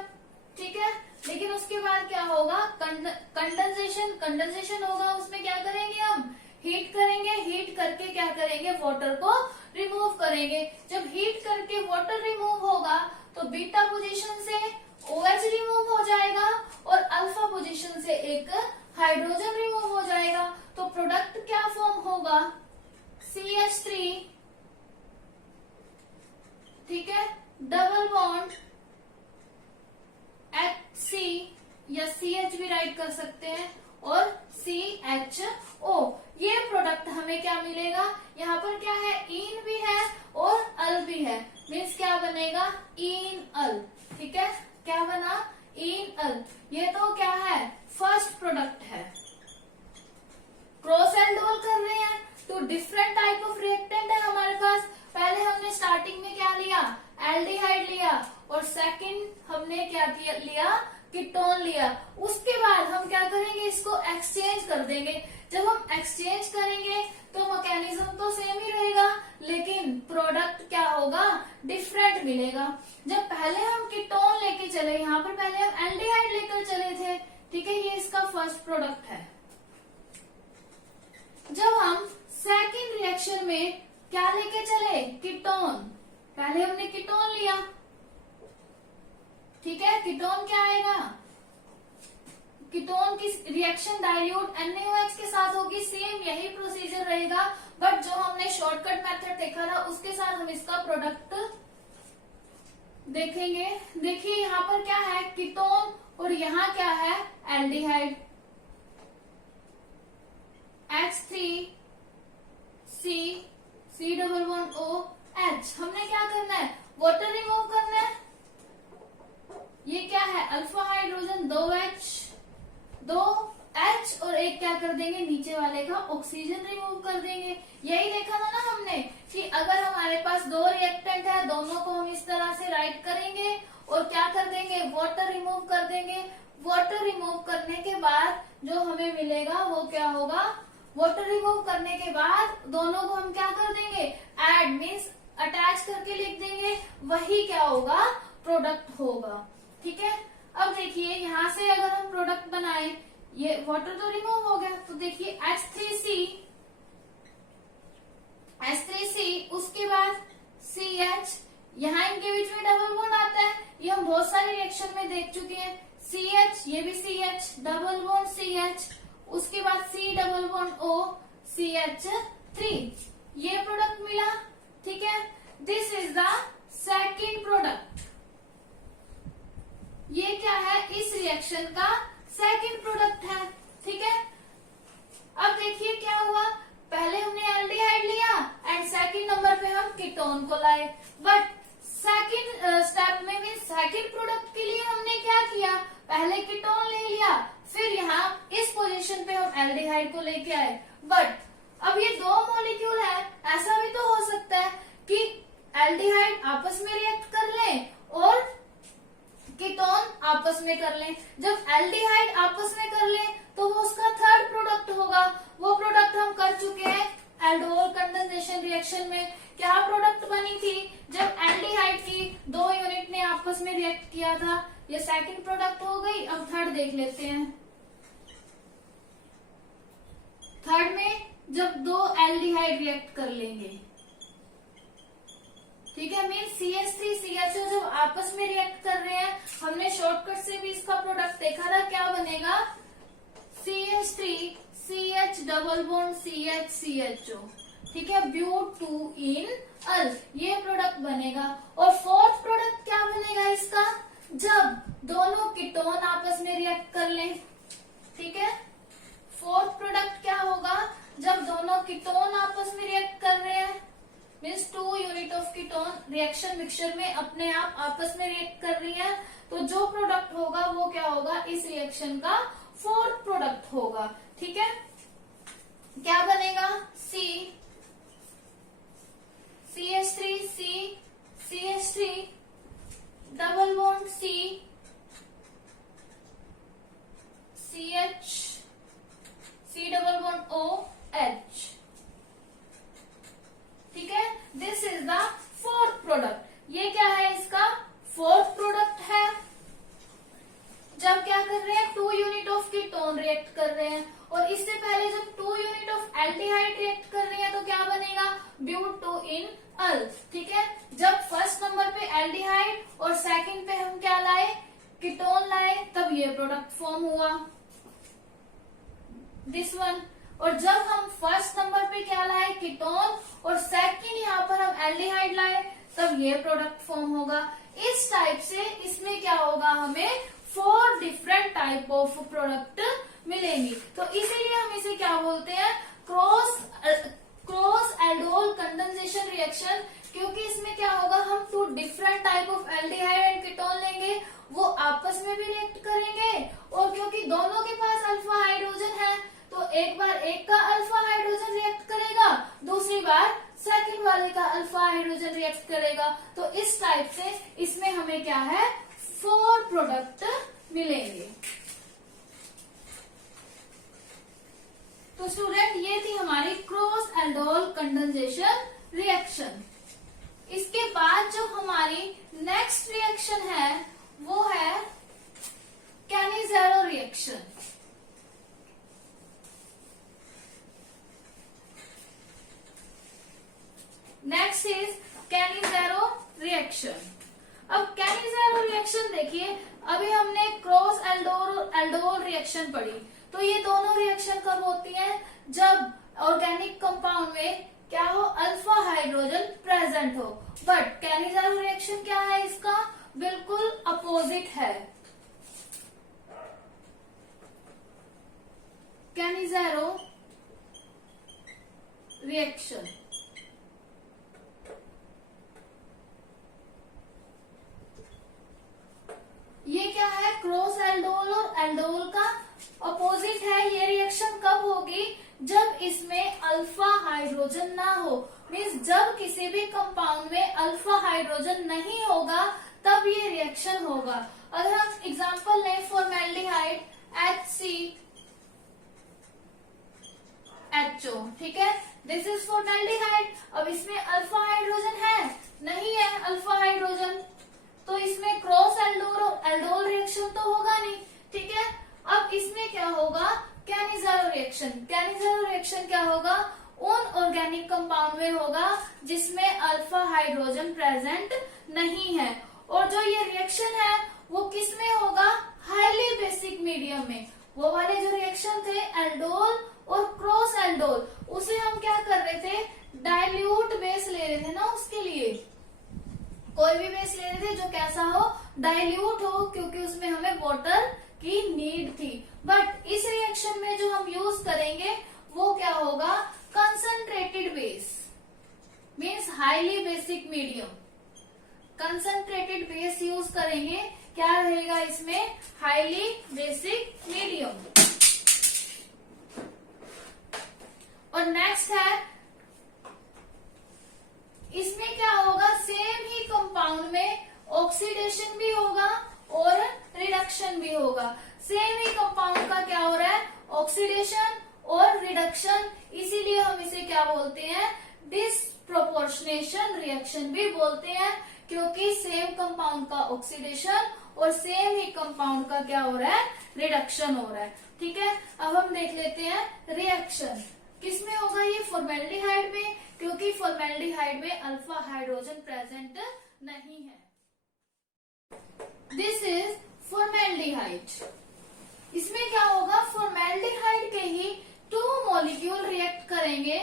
ठीक है, लेकिन उसके बाद क्या होगा, कंडेंसेशन होगा। उसमें क्या करेंगे, हम हीट करेंगे, हीट करके क्या करेंगे, वाटर को रिमूव करेंगे। जब हीट करके वाटर रिमूव होगा तो बीटा पोजीशन से OH रिमूव हो जाएगा और अल्फा पोजीशन से एक हाइड्रोजन रिमूव हो जाएगा। तो प्रोडक्ट क्या फॉर्म होगा, CH3, ठीक है, डबल बॉन्ड HC या CH भी राइट कर सकते हैं, और CHO। ये प्रोडक्ट हमें क्या मिलेगा, यहाँ पर क्या है, इन भी है और अल भी है, मीन्स क्या बनेगा, इन अल। ठीक है, क्या बना, इन अल। ये तो क्या है, फर्स्ट प्रोडक्ट है। क्रॉस एल्डोल कर रहे हैं तो डिफरेंट टाइप ऑफ रिएक्टेंट है हमारे पास। पहले हमने स्टार्टिंग में क्या लिया, एल्डिहाइड लिया, और सेकंड हमने क्या लिया, कीटोन लिया। उसके बाद हम क्या करेंगे, इसको एक्सचेंज कर देंगे। जब हम एक्सचेंज करेंगे तो मैकेनिज्म तो सेम ही रहेगा, लेकिन प्रोडक्ट क्या होगा, डिफरेंट मिलेगा। जब पहले हम कीटोन लेके चले, यहाँ पर पहले हम एल्डिहाइड लेकर चले थे, ठीक है, ये इसका फर्स्ट प्रोडक्ट है। जब हम सेकंड रिएक्शन में क्या लेके चले, कीटोन, पहले हमने कीटोन लिया, ठीक है, कीटोन क्या आएगा, कीटोन की रिएक्शन डाइल्यूट NaOH के साथ होगी, सेम यही प्रोसीजर रहेगा, बट जो हमने शॉर्टकट मेथड देखा था उसके साथ हम इसका प्रोडक्ट देखेंगे। देखिए यहाँ पर क्या है, कीटोन, और यहाँ क्या है, aldehyde, H3C double bond OH। हमने क्या करना है, वाटर रिमूव करना है। ये क्या है अल्फा हाइड्रोजन, दो H और एक क्या कर देंगे, नीचे वाले का ऑक्सीजन रिमूव कर देंगे। यही देखा था ना हमने कि अगर हमारे पास दो रिएक्टेंट है, दोनों को हम इस तरह से राइट करेंगे और क्या कर देंगे, वाटर रिमूव कर देंगे। वाटर रिमूव करने के बाद जो हमें मिलेगा वो क्या होगा, वाटर रिमूव करने के बाद दोनों को हम क्या कर देंगे, एड मीन्स अटैच करके लिख देंगे, वही क्या होगा, प्रोडक्ट होगा। ठीक है, अब देखिए यहां से अगर हम प्रोडक्ट बनाए, ये वाटर तो रिमूव हो गया, तो देखिए H3C, उसके बाद CH, यहाँ इनके बीच में डबल बॉन्ड आता है, ये हम बहुत सारे रिएक्शन में देख चुके हैं। CH, ये भी CH, डबल बॉन्ड CH, उसके बाद C double bond O, CH3, ये प्रोडक्ट मिला। ठीक है, this is the second product. ये क्या है, इस रिएक्शन का सेकेंड प्रोडक्ट है। ठीक है, अब देखिए क्या हुआ, पहले हमने एल्डिहाइड लिया एंड सेकेंड नंबर पे हम कीटोन को लाए, बट सेकेंड स्टेप में भी सेकेंड प्रोडक्ट के लिए हमने क्या किया, पहले कीटोन ले लिया, फिर यहाँ इस पोजीशन पे हम एल्डिहाइड को लेके आए। बट अब ये दो मॉलिक्यूल है, ऐसा भी तो हो सकता है कि एल्डिहाइड आपस में रिएक्ट कर लें और कीटोन आपस में कर लें। जब एल्डिहाइड आपस में कर लें तो वो उसका थर्ड प्रोडक्ट होगा। वो प्रोडक्ट हम कर चुके हैं एल्डोल कंडेंसेशन रिएक्शन में। क्या प्रोडक्ट बनी थी, जब एल्डिहाइड की दो यूनिट ने आपस में रिएक्ट किया था, ये सेकंड प्रोडक्ट हो गई। अब थर्ड देख लेते हैं। थर्ड में जब दो एल्डिहाइड रिएक्ट कर लेंगे, ठीक है, मीन CH3 CHO जब आपस में रिएक्ट कर रहे हैं, हमने शॉर्टकट से भी इसका प्रोडक्ट देखा था, क्या बनेगा, CH3 CH double bond CH CHO। ठीक है, ब्यूट 2 इन अल, ये प्रोडक्ट बनेगा। और फोर्थ प्रोडक्ट क्या बनेगा इसका, जब दोनों कीटोन आपस में रिएक्ट कर लें। ठीक है, फोर्थ प्रोडक्ट क्या होगा, जब दोनों कीटोन आपस में रिएक्ट कर रहे हैं, means 2 unit of ketone reaction mixture में अपने आप आपस में रिएक्ट कर रही है, तो जो प्रोडक्ट होगा वो क्या होगा, इस रिएक्शन का फोर्थ प्रोडक्ट होगा। ठीक है, क्या बनेगा, CH3 double bond C double bond OH। ठीक है, this is the fourth product. ये क्या है, इसका फोर्थ प्रोडक्ट है। जब क्या कर रहे हैं, 2 यूनिट ऑफ कीटोन रिएक्ट कर रहे हैं, और इससे पहले जब 2 यूनिट ऑफ एल्डिहाइड रिएक्ट कर रही है तो क्या बनेगा, ब्यूट 2 इन अल। ठीक है, जब फर्स्ट नंबर पे एल्डिहाइड और सेकंड पे हम क्या लाए, कीटोन लाए, तब ये प्रोडक्ट फॉर्म हुआ, दिस वन। और जब हम फर्स्ट नंबर पे क्या लाए, कीटोन, और सेकंड यहाँ पर हम एल्डिहाइड लाए, तब ये प्रोडक्ट फॉर्म होगा। इस टाइप से इसमें क्या होगा, हमें 4 डिफरेंट टाइप ऑफ प्रोडक्ट मिलेंगी। तो इसीलिए हम इसे क्या बोलते हैं, क्रॉस एल्डोल कंडेंसेशन रिएक्शन, क्योंकि इसमें क्या होगा, हम 2 different type of aldehyde and ketone लेंगे, वो आपस में भी रिएक्ट करेंगे, और क्योंकि दोनों के पास अल्फा हाइड्रोजन है, तो एक बार एक का अल्फा हाइड्रोजन रिएक्ट करेगा, दूसरी बार सेकंड वाले का अल्फा हाइड्रोजन रिएक्ट करेगा। तो इस टाइप से इसमें हमें क्या है, 4 प्रोडक्ट मिलेंगे। तो स्टूडेंट, ये थी हमारी क्रॉस एल्डोल कंडेंसेशन रिएक्शन। इसके बाद जो हमारी नेक्स्ट रिएक्शन है वो है कैनिज़ेरो रिएक्शन। Next is कैनिज़ेरो reaction. अब कैनिज़ेरो रिएक्शन देखिए, अभी हमने क्रॉस एल्डोल रिएक्शन पढ़ी, तो ये दोनों रिएक्शन कब होती हैं, जब ऑर्गेनिक कंपाउंड में क्या हो, अल्फा हाइड्रोजन प्रेजेंट हो। बट कैनिज़ेरो रिएक्शन क्या है, इसका बिल्कुल अपोजिट है। कैनिज़ेरो रिएक्शन ये क्या है, इसमें अल्फा हाइड्रोजन ना हो, मीन्स जब किसी भी कंपाउंड में अल्फा हाइड्रोजन नहीं होगा तब ये रिएक्शन होगा। अगर हम एग्जांपल लें फॉर्मेल्डिहाइड HCHO, ठीक है, दिस इज फॉर्मेल्डिहाइड। अब इसमें अल्फा हाइड्रोजन है, नहीं है अल्फा हाइड्रोजन, तो इसमें क्रॉस एल्डोल और एल्डोल रिएक्शन तो होगा नहीं, ठीक है। अब इसमें क्या होगा, कैनिज़ारो रिएक्शन। कैनिज़ारो रिएक्शन क्या होगा, उन ऑर्गेनिक कंपाउंड में होगा जिसमें अल्फा हाइड्रोजन प्रेजेंट नहीं है। और जो ये रिएक्शन है वो किस में होगा, हाईली बेसिक मीडियम में। वो वाले जो रिएक्शन थे एल्डोल और क्रॉस एल्डोल, उसे हम क्या कर रहे थे, डाइल्यूट बेस ले रहे थे ना, उसके लिए कोई भी बेस ले रहे थे जो कैसा हो, डाइल्यूट हो, क्योंकि उसमें हमें वाटर की नीड थी। बट इस रिएक्शन में जो हम यूज करेंगे वो क्या होगा, concentrated base, means highly basic medium. Concentrated base use करेंगे, क्या रहेगा इसमें, हाईली बेसिक मीडियम। और नेक्स्ट है, इसमें क्या होगा, सेम ही कंपाउंड में ऑक्सीडेशन भी होगा और रिडक्शन भी होगा। सेम ही कंपाउंड का क्या हो रहा है, ऑक्सीडेशन और रिडक्शन, इसीलिए हम इसे क्या बोलते हैं, डिसप्रोपोर्शनेशन रिएक्शन भी बोलते हैं, क्योंकि सेम कंपाउंड का ऑक्सीडेशन और सेम ही कंपाउंड का क्या हो रहा है, रिडक्शन हो रहा है, ठीक है। अब हम देख लेते हैं रिएक्शन किसमें होगा, ये फॉर्मेल्डिहाइड में, क्योंकि फॉर्मेल्डिहाइड में अल्फा हाइड्रोजन प्रेजेंट नहीं है। This is formaldehyde. इसमें क्या होगा, फॉर्मेल्डिहाइड के ही 2 मॉलिक्यूल रिएक्ट करेंगे,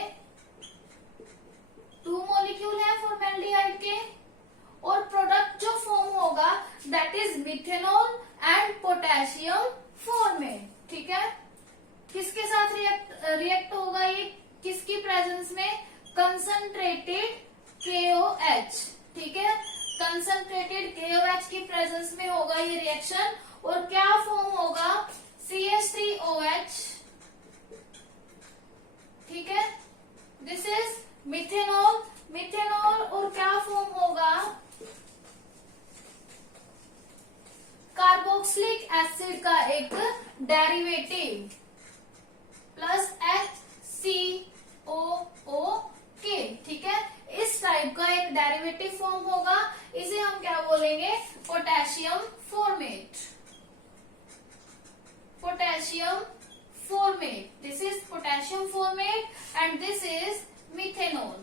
2 मॉलिक्यूल है फॉर्मेल्डिहाइड के, और प्रोडक्ट जो फॉर्म होगा that is methanol and potassium format, ठीक है। किसके साथ रिएक्ट होगा ये, किसकी प्रेजेंस में, कंसंट्रेटेड KOH, ठीक है, कंसंट्रेटेड KOH की प्रेजेंस में होगा ये रिएक्शन। और क्या फॉर्म होगा, CH3OH, ठीक है, दिस इज मिथेनॉल। मिथेनॉल और क्या फॉर्म होगा, कार्बोक्सिलिक एसिड का एक डेरिवेटिव प्लस HCOOK, ठीक है, इस टाइप का एक डेरिवेटिव फॉर्म होगा, इसे हम क्या बोलेंगे, potassium format. Potassium format, this is potassium format and this is methanol.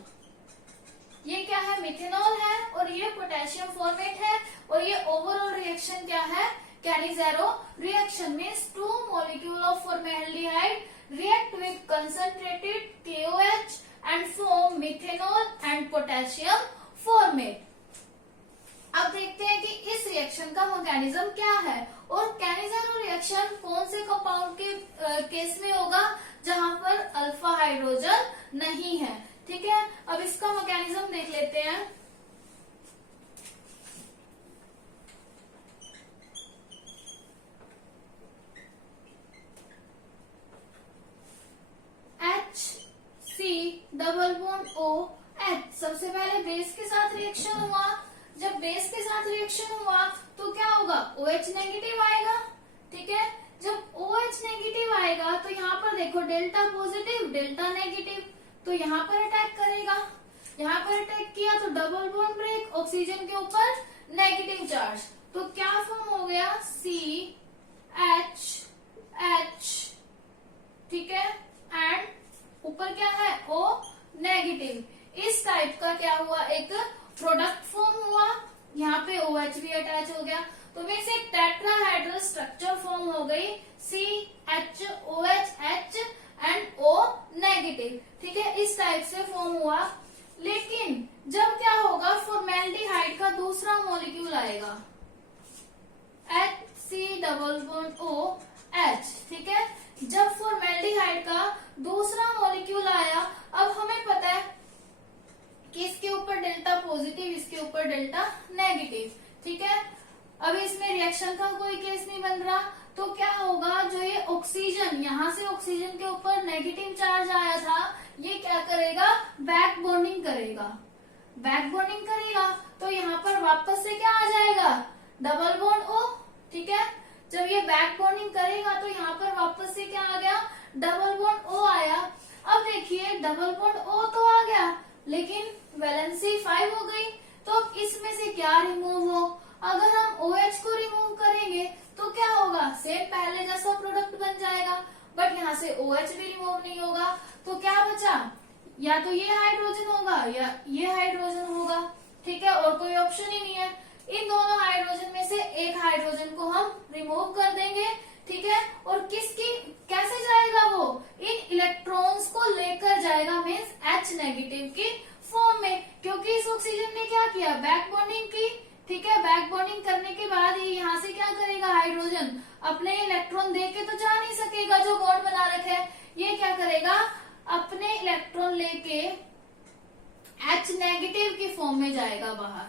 ये क्या है, मिथेनॉल है और ये पोटेशियम फॉर्मेट है, और ये ओवरऑल रिएक्शन क्या है, Cannizzaro reaction, means 2 molecule of formaldehyde react with concentrated KOH and form methanol and potassium formate। अब देखते हैं कि इस रिएक्शन का मैकेनिज्म क्या है, और कैनिज़ारो रिएक्शन कौन से कंपाउंड के केस में होगा, जहां पर अल्फा हाइड्रोजन नहीं है, ठीक है। अब इसका मैकेनिज्म देख लेते हैं। HCOOH, सबसे पहले बेस के साथ रिएक्शन हुआ, जब बेस के साथ रिएक्शन हुआ तो क्या होगा, OH नेगेटिव आएगा, ठीक है। जब OH नेगेटिव आएगा तो यहाँ पर देखो डेल्टा पॉजिटिव डेल्टा नेगेटिव, तो यहाँ पर अटैक करेगा, यहाँ पर अटैक किया तो डबल बॉन्ड ब्रेक, ऑक्सीजन के ऊपर नेगेटिव चार्ज, तो क्या फॉर्म हो गया, CH, ठीक है, एंड ऊपर क्या है, O नेगेटिव। इस टाइप का क्या हुआ, एक प्रोडक्ट फॉर्म हुआ, यहाँ पे OH भी अटैच हो गया, तो मीन्स एक टेट्राहेड्रल स्ट्रक्चर फॉर्म हो गई, CHOH एंड O नेगेटिव, ठीक है, इस टाइप से फॉर्म हुआ। लेकिन जब क्या होगा, फॉर्मेल्डिहाइड का दूसरा मॉलिक्यूल आएगा, HCOOH, ठीक है। जब फॉर्मेल्डिहाइड का दूसरा मॉलिक्यूल आया, अब हमें पता है कि इसके ऊपर डेल्टा पॉजिटिव, इसके ऊपर डेल्टा नेगेटिव, ठीक है। अब इसमें रिएक्शन का कोई केस नहीं बन रहा, तो क्या होगा, जो ये ऑक्सीजन, यहाँ से ऑक्सीजन के ऊपर नेगेटिव चार्ज आया था, करेगा, बैक बॉन्डिंग करेगा। बैक बॉन्डिंग करेगा तो यहाँ पर वापस से क्या आ जाएगा, डबल बॉन्ड O। ठीक है, जब ये बैक बॉन्डिंग करेगा तो यहाँ पर वापस से क्या आ गया, डबल बॉन्ड O आया। अब देखिए डबल बॉन्ड O तो आ गया, लेकिन वैलेंसी 5 हो गई। तो अब इसमें से क्या रिमूव हो, अगर हम OH को रिमूव करेंगे तो क्या होगा, सेम पहले जैसा प्रोडक्ट बन जाएगा, बट यहाँ से OH भी रिमूव नहीं होगा। तो क्या बचा, या तो ये हाइड्रोजन होगा या ये हाइड्रोजन होगा। ठीक है, और कोई ऑप्शन ही नहीं है। इन दोनों हाइड्रोजन में से एक हाइड्रोजन को हम रिमूव कर देंगे। ठीक है, और किसकी कैसे जाएगा, वो इन इलेक्ट्रॉन्स को लेकर जाएगा, मीन्स H नेगेटिव की फॉर्म में, क्योंकि इस ऑक्सीजन ने क्या किया, बैक बॉन्डिंग की। ठीक है, बैक बॉन्डिंग करने के बाद ये यहाँ से क्या करेगा, हाइड्रोजन अपने इलेक्ट्रॉन दे के तो जा नहीं सकेगा, जो बॉन्ड बना रखे है, ये क्या करेगा, अपने इलेक्ट्रॉन लेके H नेगेटिव की फॉर्म में जाएगा बाहर।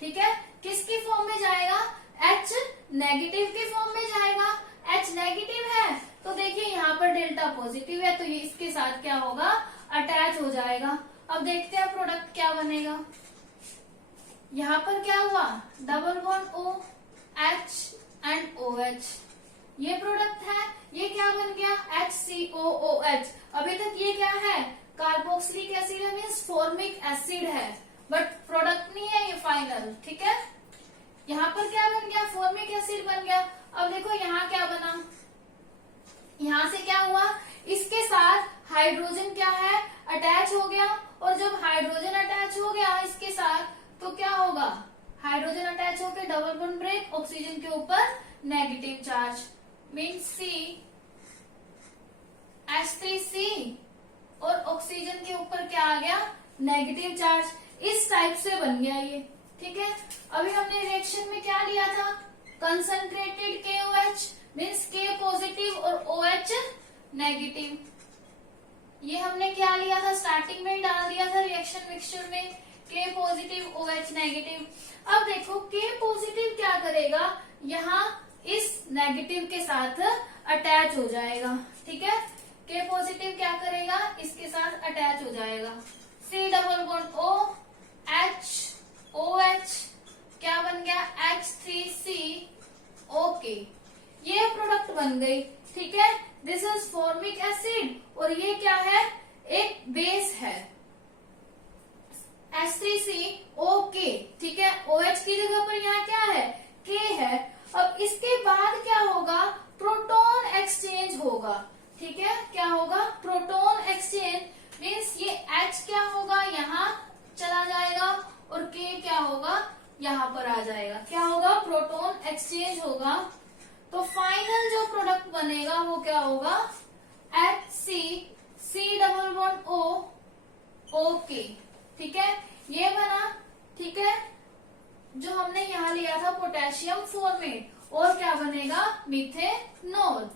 ठीक है, किसकी फॉर्म में जाएगा, H नेगेटिव की फॉर्म में जाएगा। H नेगेटिव है तो देखिए यहाँ पर डेल्टा पॉजिटिव है, तो ये इसके साथ क्या होगा, अटैच हो जाएगा। अब देखते हैं प्रोडक्ट क्या बनेगा। यहाँ पर क्या हुआ, double bond O, H and OH, ये प्रोडक्ट है। ये क्या बन गया, HCOOH। अभी तक ये क्या है, कार्बोक्सिलिक एसिड है, मीन्स फॉर्मिक एसिड है, बट प्रोडक्ट नहीं है ये फाइनल। ठीक है, यहाँ पर क्या बन गया, फॉर्मिक एसिड बन गया। अब देखो यहाँ क्या बना, यहाँ से क्या हुआ, इसके साथ हाइड्रोजन क्या है, अटैच हो गया। और जब हाइड्रोजन अटैच हो गया इसके साथ तो क्या होगा, हाइड्रोजन अटैच होकर डबल बॉन्ड ब्रेक, ऑक्सीजन के ऊपर negative charge, means C H3C, और ऑक्सीजन के ऊपर क्या आ गया, नेगेटिव चार्ज। इस टाइप से बन गया ये। ठीक है, अभी हमने रिएक्शन में क्या लिया था, concentrated KOH, means K positive और OH नेगेटिव। ये हमने क्या लिया था, स्टार्टिंग में ही डाल दिया था रिएक्शन मिक्सचर में, K पॉजिटिव OH नेगेटिव। अब देखो K पॉजिटिव क्या करेगा, यहाँ इस नेगेटिव के साथ अटैच हो जाएगा। ठीक है, K पॉजिटिव क्या करेगा, इसके साथ अटैच हो जाएगा। C double bond O, H OH क्या बन गया, H3C OK, ये प्रोडक्ट बन गई। ठीक है, दिस इज फॉर्मिक एसिड, और ये क्या है, एक बेस है H3COK। ठीक है, OH की जगह पर यहाँ क्या है, K है। अब इसके बाद क्या होगा, प्रोटॉन एक्सचेंज होगा। ठीक है, क्या होगा, प्रोटॉन एक्सचेंज, मीन्स ये H क्या होगा, यहाँ चला जाएगा, और K क्या होगा, यहाँ पर आ जाएगा। क्या होगा, प्रोटॉन एक्सचेंज होगा। तो फाइनल जो प्रोडक्ट बनेगा वो क्या होगा, HC double bond O OK। ठीक है, ये बना। ठीक है, जो हमने यहाँ लिया था पोटेशियम फॉर्मेट, और क्या बनेगा, मिथेनॉल,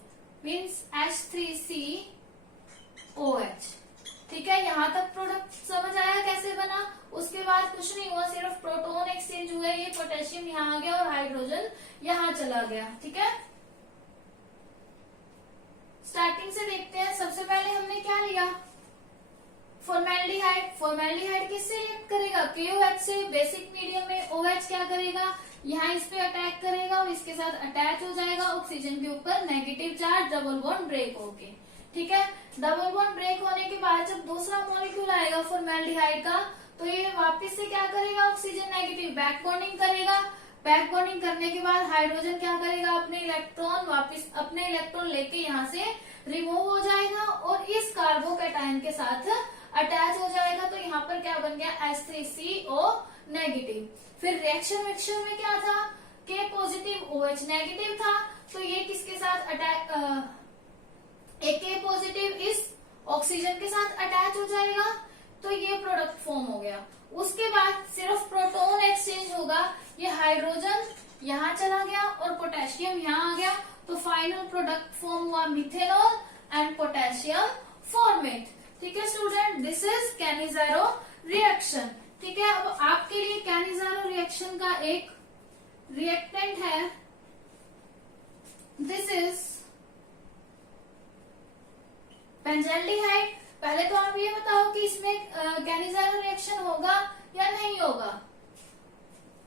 मीन्स H3COH। ठीक है, यहाँ तक प्रोडक्ट समझ आया कैसे बना। उसके बाद कुछ नहीं हुआ, सिर्फ प्रोटॉन एक्सचेंज हुए, ये पोटेशियम यहाँ आ गया और हाइड्रोजन यहाँ चला गया। ठीक है, स्टार्टिंग से देखते हैं। सबसे पहले हमने क्या लिया, फॉर्मेल्डिहाइड। फॉर्मेल्डिहाइड किससे रिएक्ट करेगा, KOH से। बेसिक मीडियम में OH क्या करेगा, यहाँ इस पे अटैक करेगा और इसके साथ अटैच हो जाएगा, ऑक्सीजन के ऊपर negative charge, double bond break होके। ठीक है, डबल बॉन्ड ब्रेक होने के बाद जब दूसरा मॉलिक्यूल आएगा फॉर्मेल्डिहाइड का, तो ये वापस से क्या करेगा, ऑक्सीजन नेगेटिव, बैक बॉन्डिंग करेगा। बैक बॉन्डिंग करने के बाद हाइड्रोजन क्या करेगा, अपने इलेक्ट्रॉन लेके यहाँ से रिमूव हो जाएगा और इस कार्बोकैटायन के साथ अटैच हो जाएगा। तो यहाँ पर क्या बन गया, H3CO नेगेटिव। फिर रिएक्शन मिक्सचर में क्या था, K पॉजिटिव OH नेगेटिव था, तो ये किसके साथ अटैच, K पॉजिटिव इस ऑक्सीजन के साथ अटैच हो जाएगा, तो ये प्रोडक्ट फॉर्म हो गया। उसके बाद सिर्फ प्रोटॉन एक्सचेंज होगा, ये हाइड्रोजन यहाँ चला गया और पोटेशियम यहाँ आ गया, तो फाइनल प्रोडक्ट फॉर्म हुआ मिथेनॉल एंड पोटेशियम फॉर्मेट। ठीक है स्टूडेंट, दिस इज कैनिज़ेरो रिएक्शन। ठीक है, अब आपके लिए कैनिज़ेरो रिएक्शन का एक रिएक्टेंट है, दिस इज बेंजल्डिहाइड। पहले तो आप ये बताओ कि कि इसमें कैनिज़ारो रिएक्शन होगा या नहीं होगा?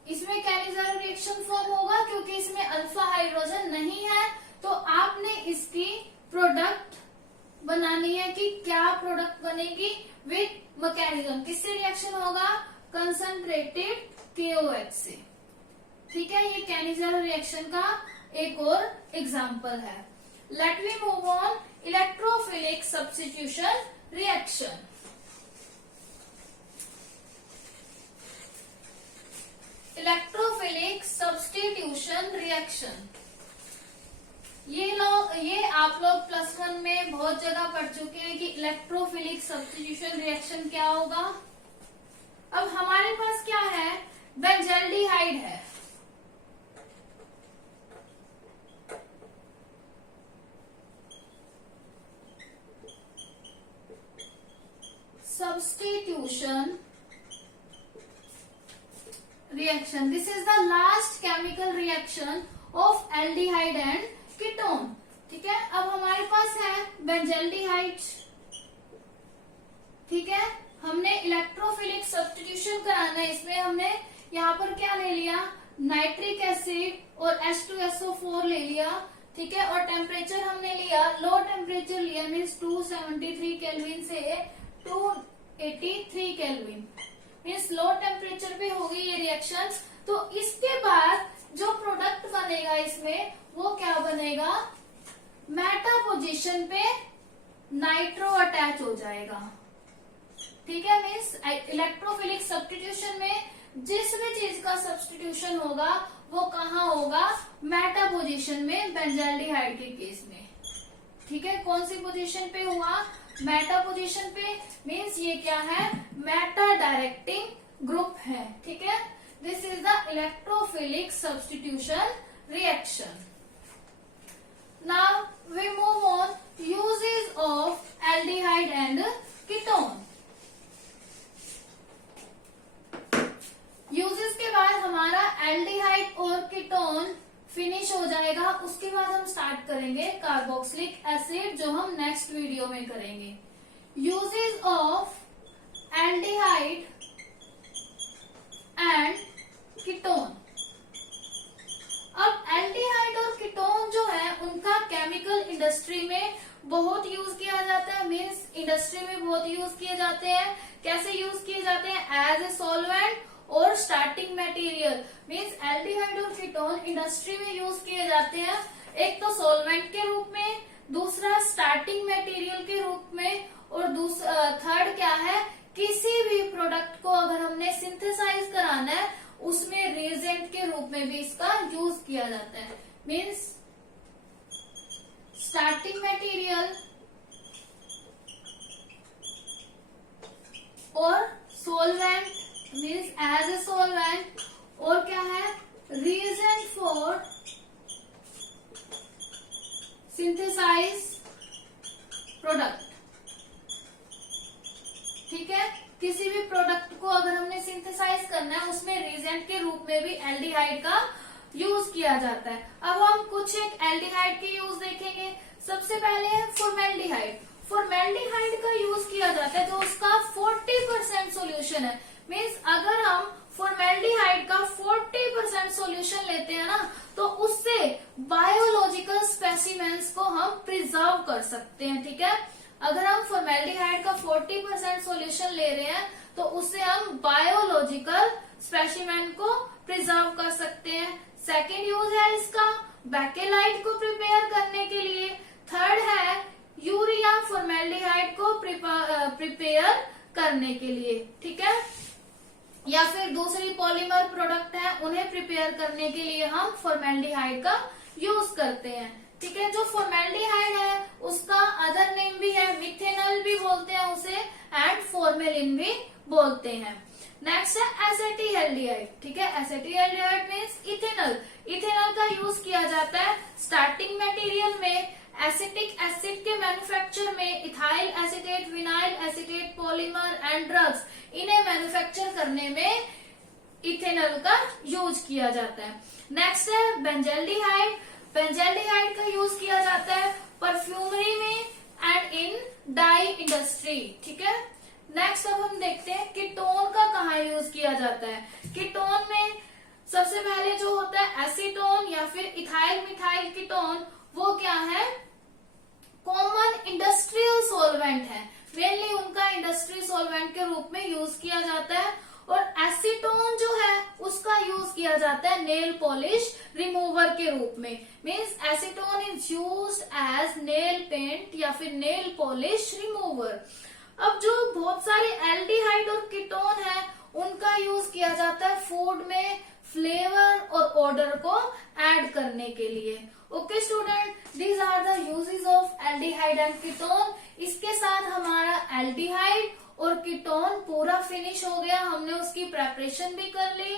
इसमें कैनिज़ारो रिएक्शन फॉर्म होगा क्योंकि इसमें अल्फा हाइड्रोजन नहीं है। तो आपने इसकी प्रोडक्ट बनानी है कि क्या प्रोडक्ट बनेगी विथ मैकेनिज्म, किससे रिएक्शन होगा? कंसंट्रेटेड KOH से। ठीक है, ये कैनिज़ारो रिएक्शन का एक और एग्जाम्पल है। Let we move on electrophilic substitution reaction. Electrophilic substitution reaction, ये आप लोग +1 में बहुत जगह पढ़ चुके हैं कि इलेक्ट्रोफिलिक सब्स्टिट्यूशन रिएक्शन क्या होगा। अब हमारे पास क्या है? बेंजल्डिहाइड है। Substitution reaction. This is the last chemical reaction of aldehyde and ketone. ठीक है, अब हमारे पास है बेंजल्डिहाइड। ठीक है, हमने इलेक्ट्रोफिलिक सब्स्टिट्यूशन कराना है। इसमें हमने यहाँ पर क्या ले लिया? नाइट्रिक एसिड और H2SO4 ले लिया। ठीक है, और टेम्परेचर हमने लिया, लो टेम्परेचर लिया, मीन्स 273 केल्विन से 283 केल्विन, मीन्स लो टेम्परेचर पे होगी ये रिएक्शन। तो इसके बाद जो प्रोडक्ट बनेगा इसमें वो क्या बनेगा? मेटा पोजीशन पे नाइट्रो अटैच हो जाएगा। ठीक है, मीन्स इलेक्ट्रोफिलिक सब्स्टिट्यूशन में जिस भी चीज का सब्स्टिट्यूशन होगा वो कहाँ होगा? मेटा पोजीशन में, बेंजल्डिहाइड के केस में। ठीक है, कौन सी पोजीशन पे हुआ? मेटा पोजीशन पे, मीन्स ये क्या है? मेटा डायरेक्टिंग ग्रुप है। ठीक है, this is the electrophilic substitution reaction. Now we move on uses of aldehyde and ketone. Uses के बाद हमारा एल्डिहाइड और कीटोन फिनिश हो जाएगा। उसके बाद हम स्टार्ट करेंगे कार्बोक्सिलिक एसिड, जो हम नेक्स्ट वीडियो में करेंगे। Uses of aldehyde and ketone. अब एल्डिहाइड और कीटोन जो है उनका केमिकल इंडस्ट्री में बहुत यूज किया जाता है, मीन्स इंडस्ट्री में बहुत यूज किए जाते हैं। कैसे यूज किए जाते हैं? एज ए सॉल्वेंट और स्टार्टिंग मटेरियल, मीन्स एल्डिहाइड और कीटोन इंडस्ट्री में यूज किए जाते हैं। एक तो सॉल्वेंट के रूप में, दूसरा स्टार्टिंग मटेरियल के रूप में, और थर्ड क्या है? किसी भी प्रोडक्ट को अगर हमने सिंथेसाइज कराना है उसमें रिएजेंट के रूप में भी इसका यूज किया जाता है। मीन्स स्टार्टिंग मटेरियल और solvent, means as a solvent, और क्या है? Reagent for synthesize product. ठीक है, किसी भी प्रोडक्ट को अगर हमने सिंथेसाइज करना है उसमें रिएजेंट के रूप में भी एल्डिहाइड का यूज किया जाता है। अब हम कुछ एक एल्डिहाइड के यूज देखेंगे। सबसे पहले है फॉर्मेल्डिहाइड। फॉर्मेल्डिहाइड का यूज किया जाता है तो उसका 40% सोल्यूशन है। मीन्स अगर हम फॉर्मेल्डिहाइड का 40% सोल्यूशन लेते हैं ना, तो उससे बायोलॉजिकल स्पेसिमेंस को हम प्रिजर्व कर सकते हैं। ठीक है, अगर हम फॉर्मेल्डिहाइड का 40% सोल्यूशन ले रहे हैं तो उससे हम बायोलॉजिकल स्पेसिमेन को प्रिजर्व कर सकते हैं। सेकेंड यूज है इसका बेकेलाइट को प्रिपेयर करने के लिए। थर्ड है यूरिया फॉर्मेल्डिहाइड को प्रिपेयर करने के लिए। ठीक है, या फिर दूसरी पॉलीमर प्रोडक्ट है उन्हें प्रिपेयर करने के लिए हम फॉर्मेल्डिहाइड का यूज करते हैं। ठीक है, जो फॉर्मेल्डिहाइड है उसका अदर नेम भी है, मिथेनॉल भी बोलते हैं उसे, एंड फॉर्मेलिन भी बोलते हैं। नेक्स्ट है एसेटिल्डिहाइड। ठीक है, एसेटिल्डिहाइड मीन्स इथेनॉल। इथेनॉल का यूज किया जाता है स्टार्टिंग मटेरियल में, एसिटिक एसिड के मैन्युफैक्चर में, ethyl acetate, vinyl acetate, polymer and drugs, इन्हें मैन्युफैक्चर करने में इथेनॉल का यूज किया जाता है। नेक्स्ट है बेंजल्डिहाइड। बेंजल्डिहाइड का यूज किया जाता है परफ्यूमरी में एंड इन डाई इंडस्ट्री। ठीक है, नेक्स्ट अब हम देखते हैं कीटोन का कहाँ यूज किया जाता है। कीटोन में सबसे पहले जो होता है एसीटोन या फिर इथाइल मिथाइल कीटोन, वो क्या है, कॉमन इंडस्ट्रियल सॉल्वेंट है। मेनली उनका इंडस्ट्री सॉल्वेंट के रूप में यूज किया जाता है। और एसीटोन जो है उसका यूज किया जाता है नेल पॉलिश रिमूवर के रूप में। Means acetone is used as nail paint या फिर नेल पॉलिश रिमूवर। अब जो बहुत सारे एल्डिहाइड और कीटोन है उनका यूज किया जाता है फूड में फ्लेवर और ऑर्डर को ऐड करने के लिए। Okay student, these are the uses of aldehyde and ketone. इसके साथ हमारा एल्डिहाइड और कीटोन पूरा फिनिश हो गया। हमने उसकी प्रेपरेशन भी कर ली,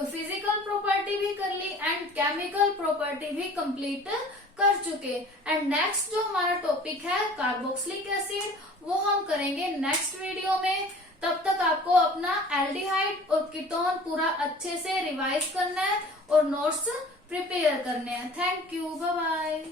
फिजिकल प्रॉपर्टी भी कर ली एंड केमिकल प्रॉपर्टी भी कंप्लीट कर चुके। एंड नेक्स्ट जो हमारा टॉपिक है कार्बोक्सिलिक एसिड, वो हम करेंगे नेक्स्ट वीडियो में। तब तक आपको अपना एल्डिहाइड और कीटोन पूरा अच्छे से रिवाइज करना है और नोट्स प्रिपेयर करने हैं। Thank you, bye bye.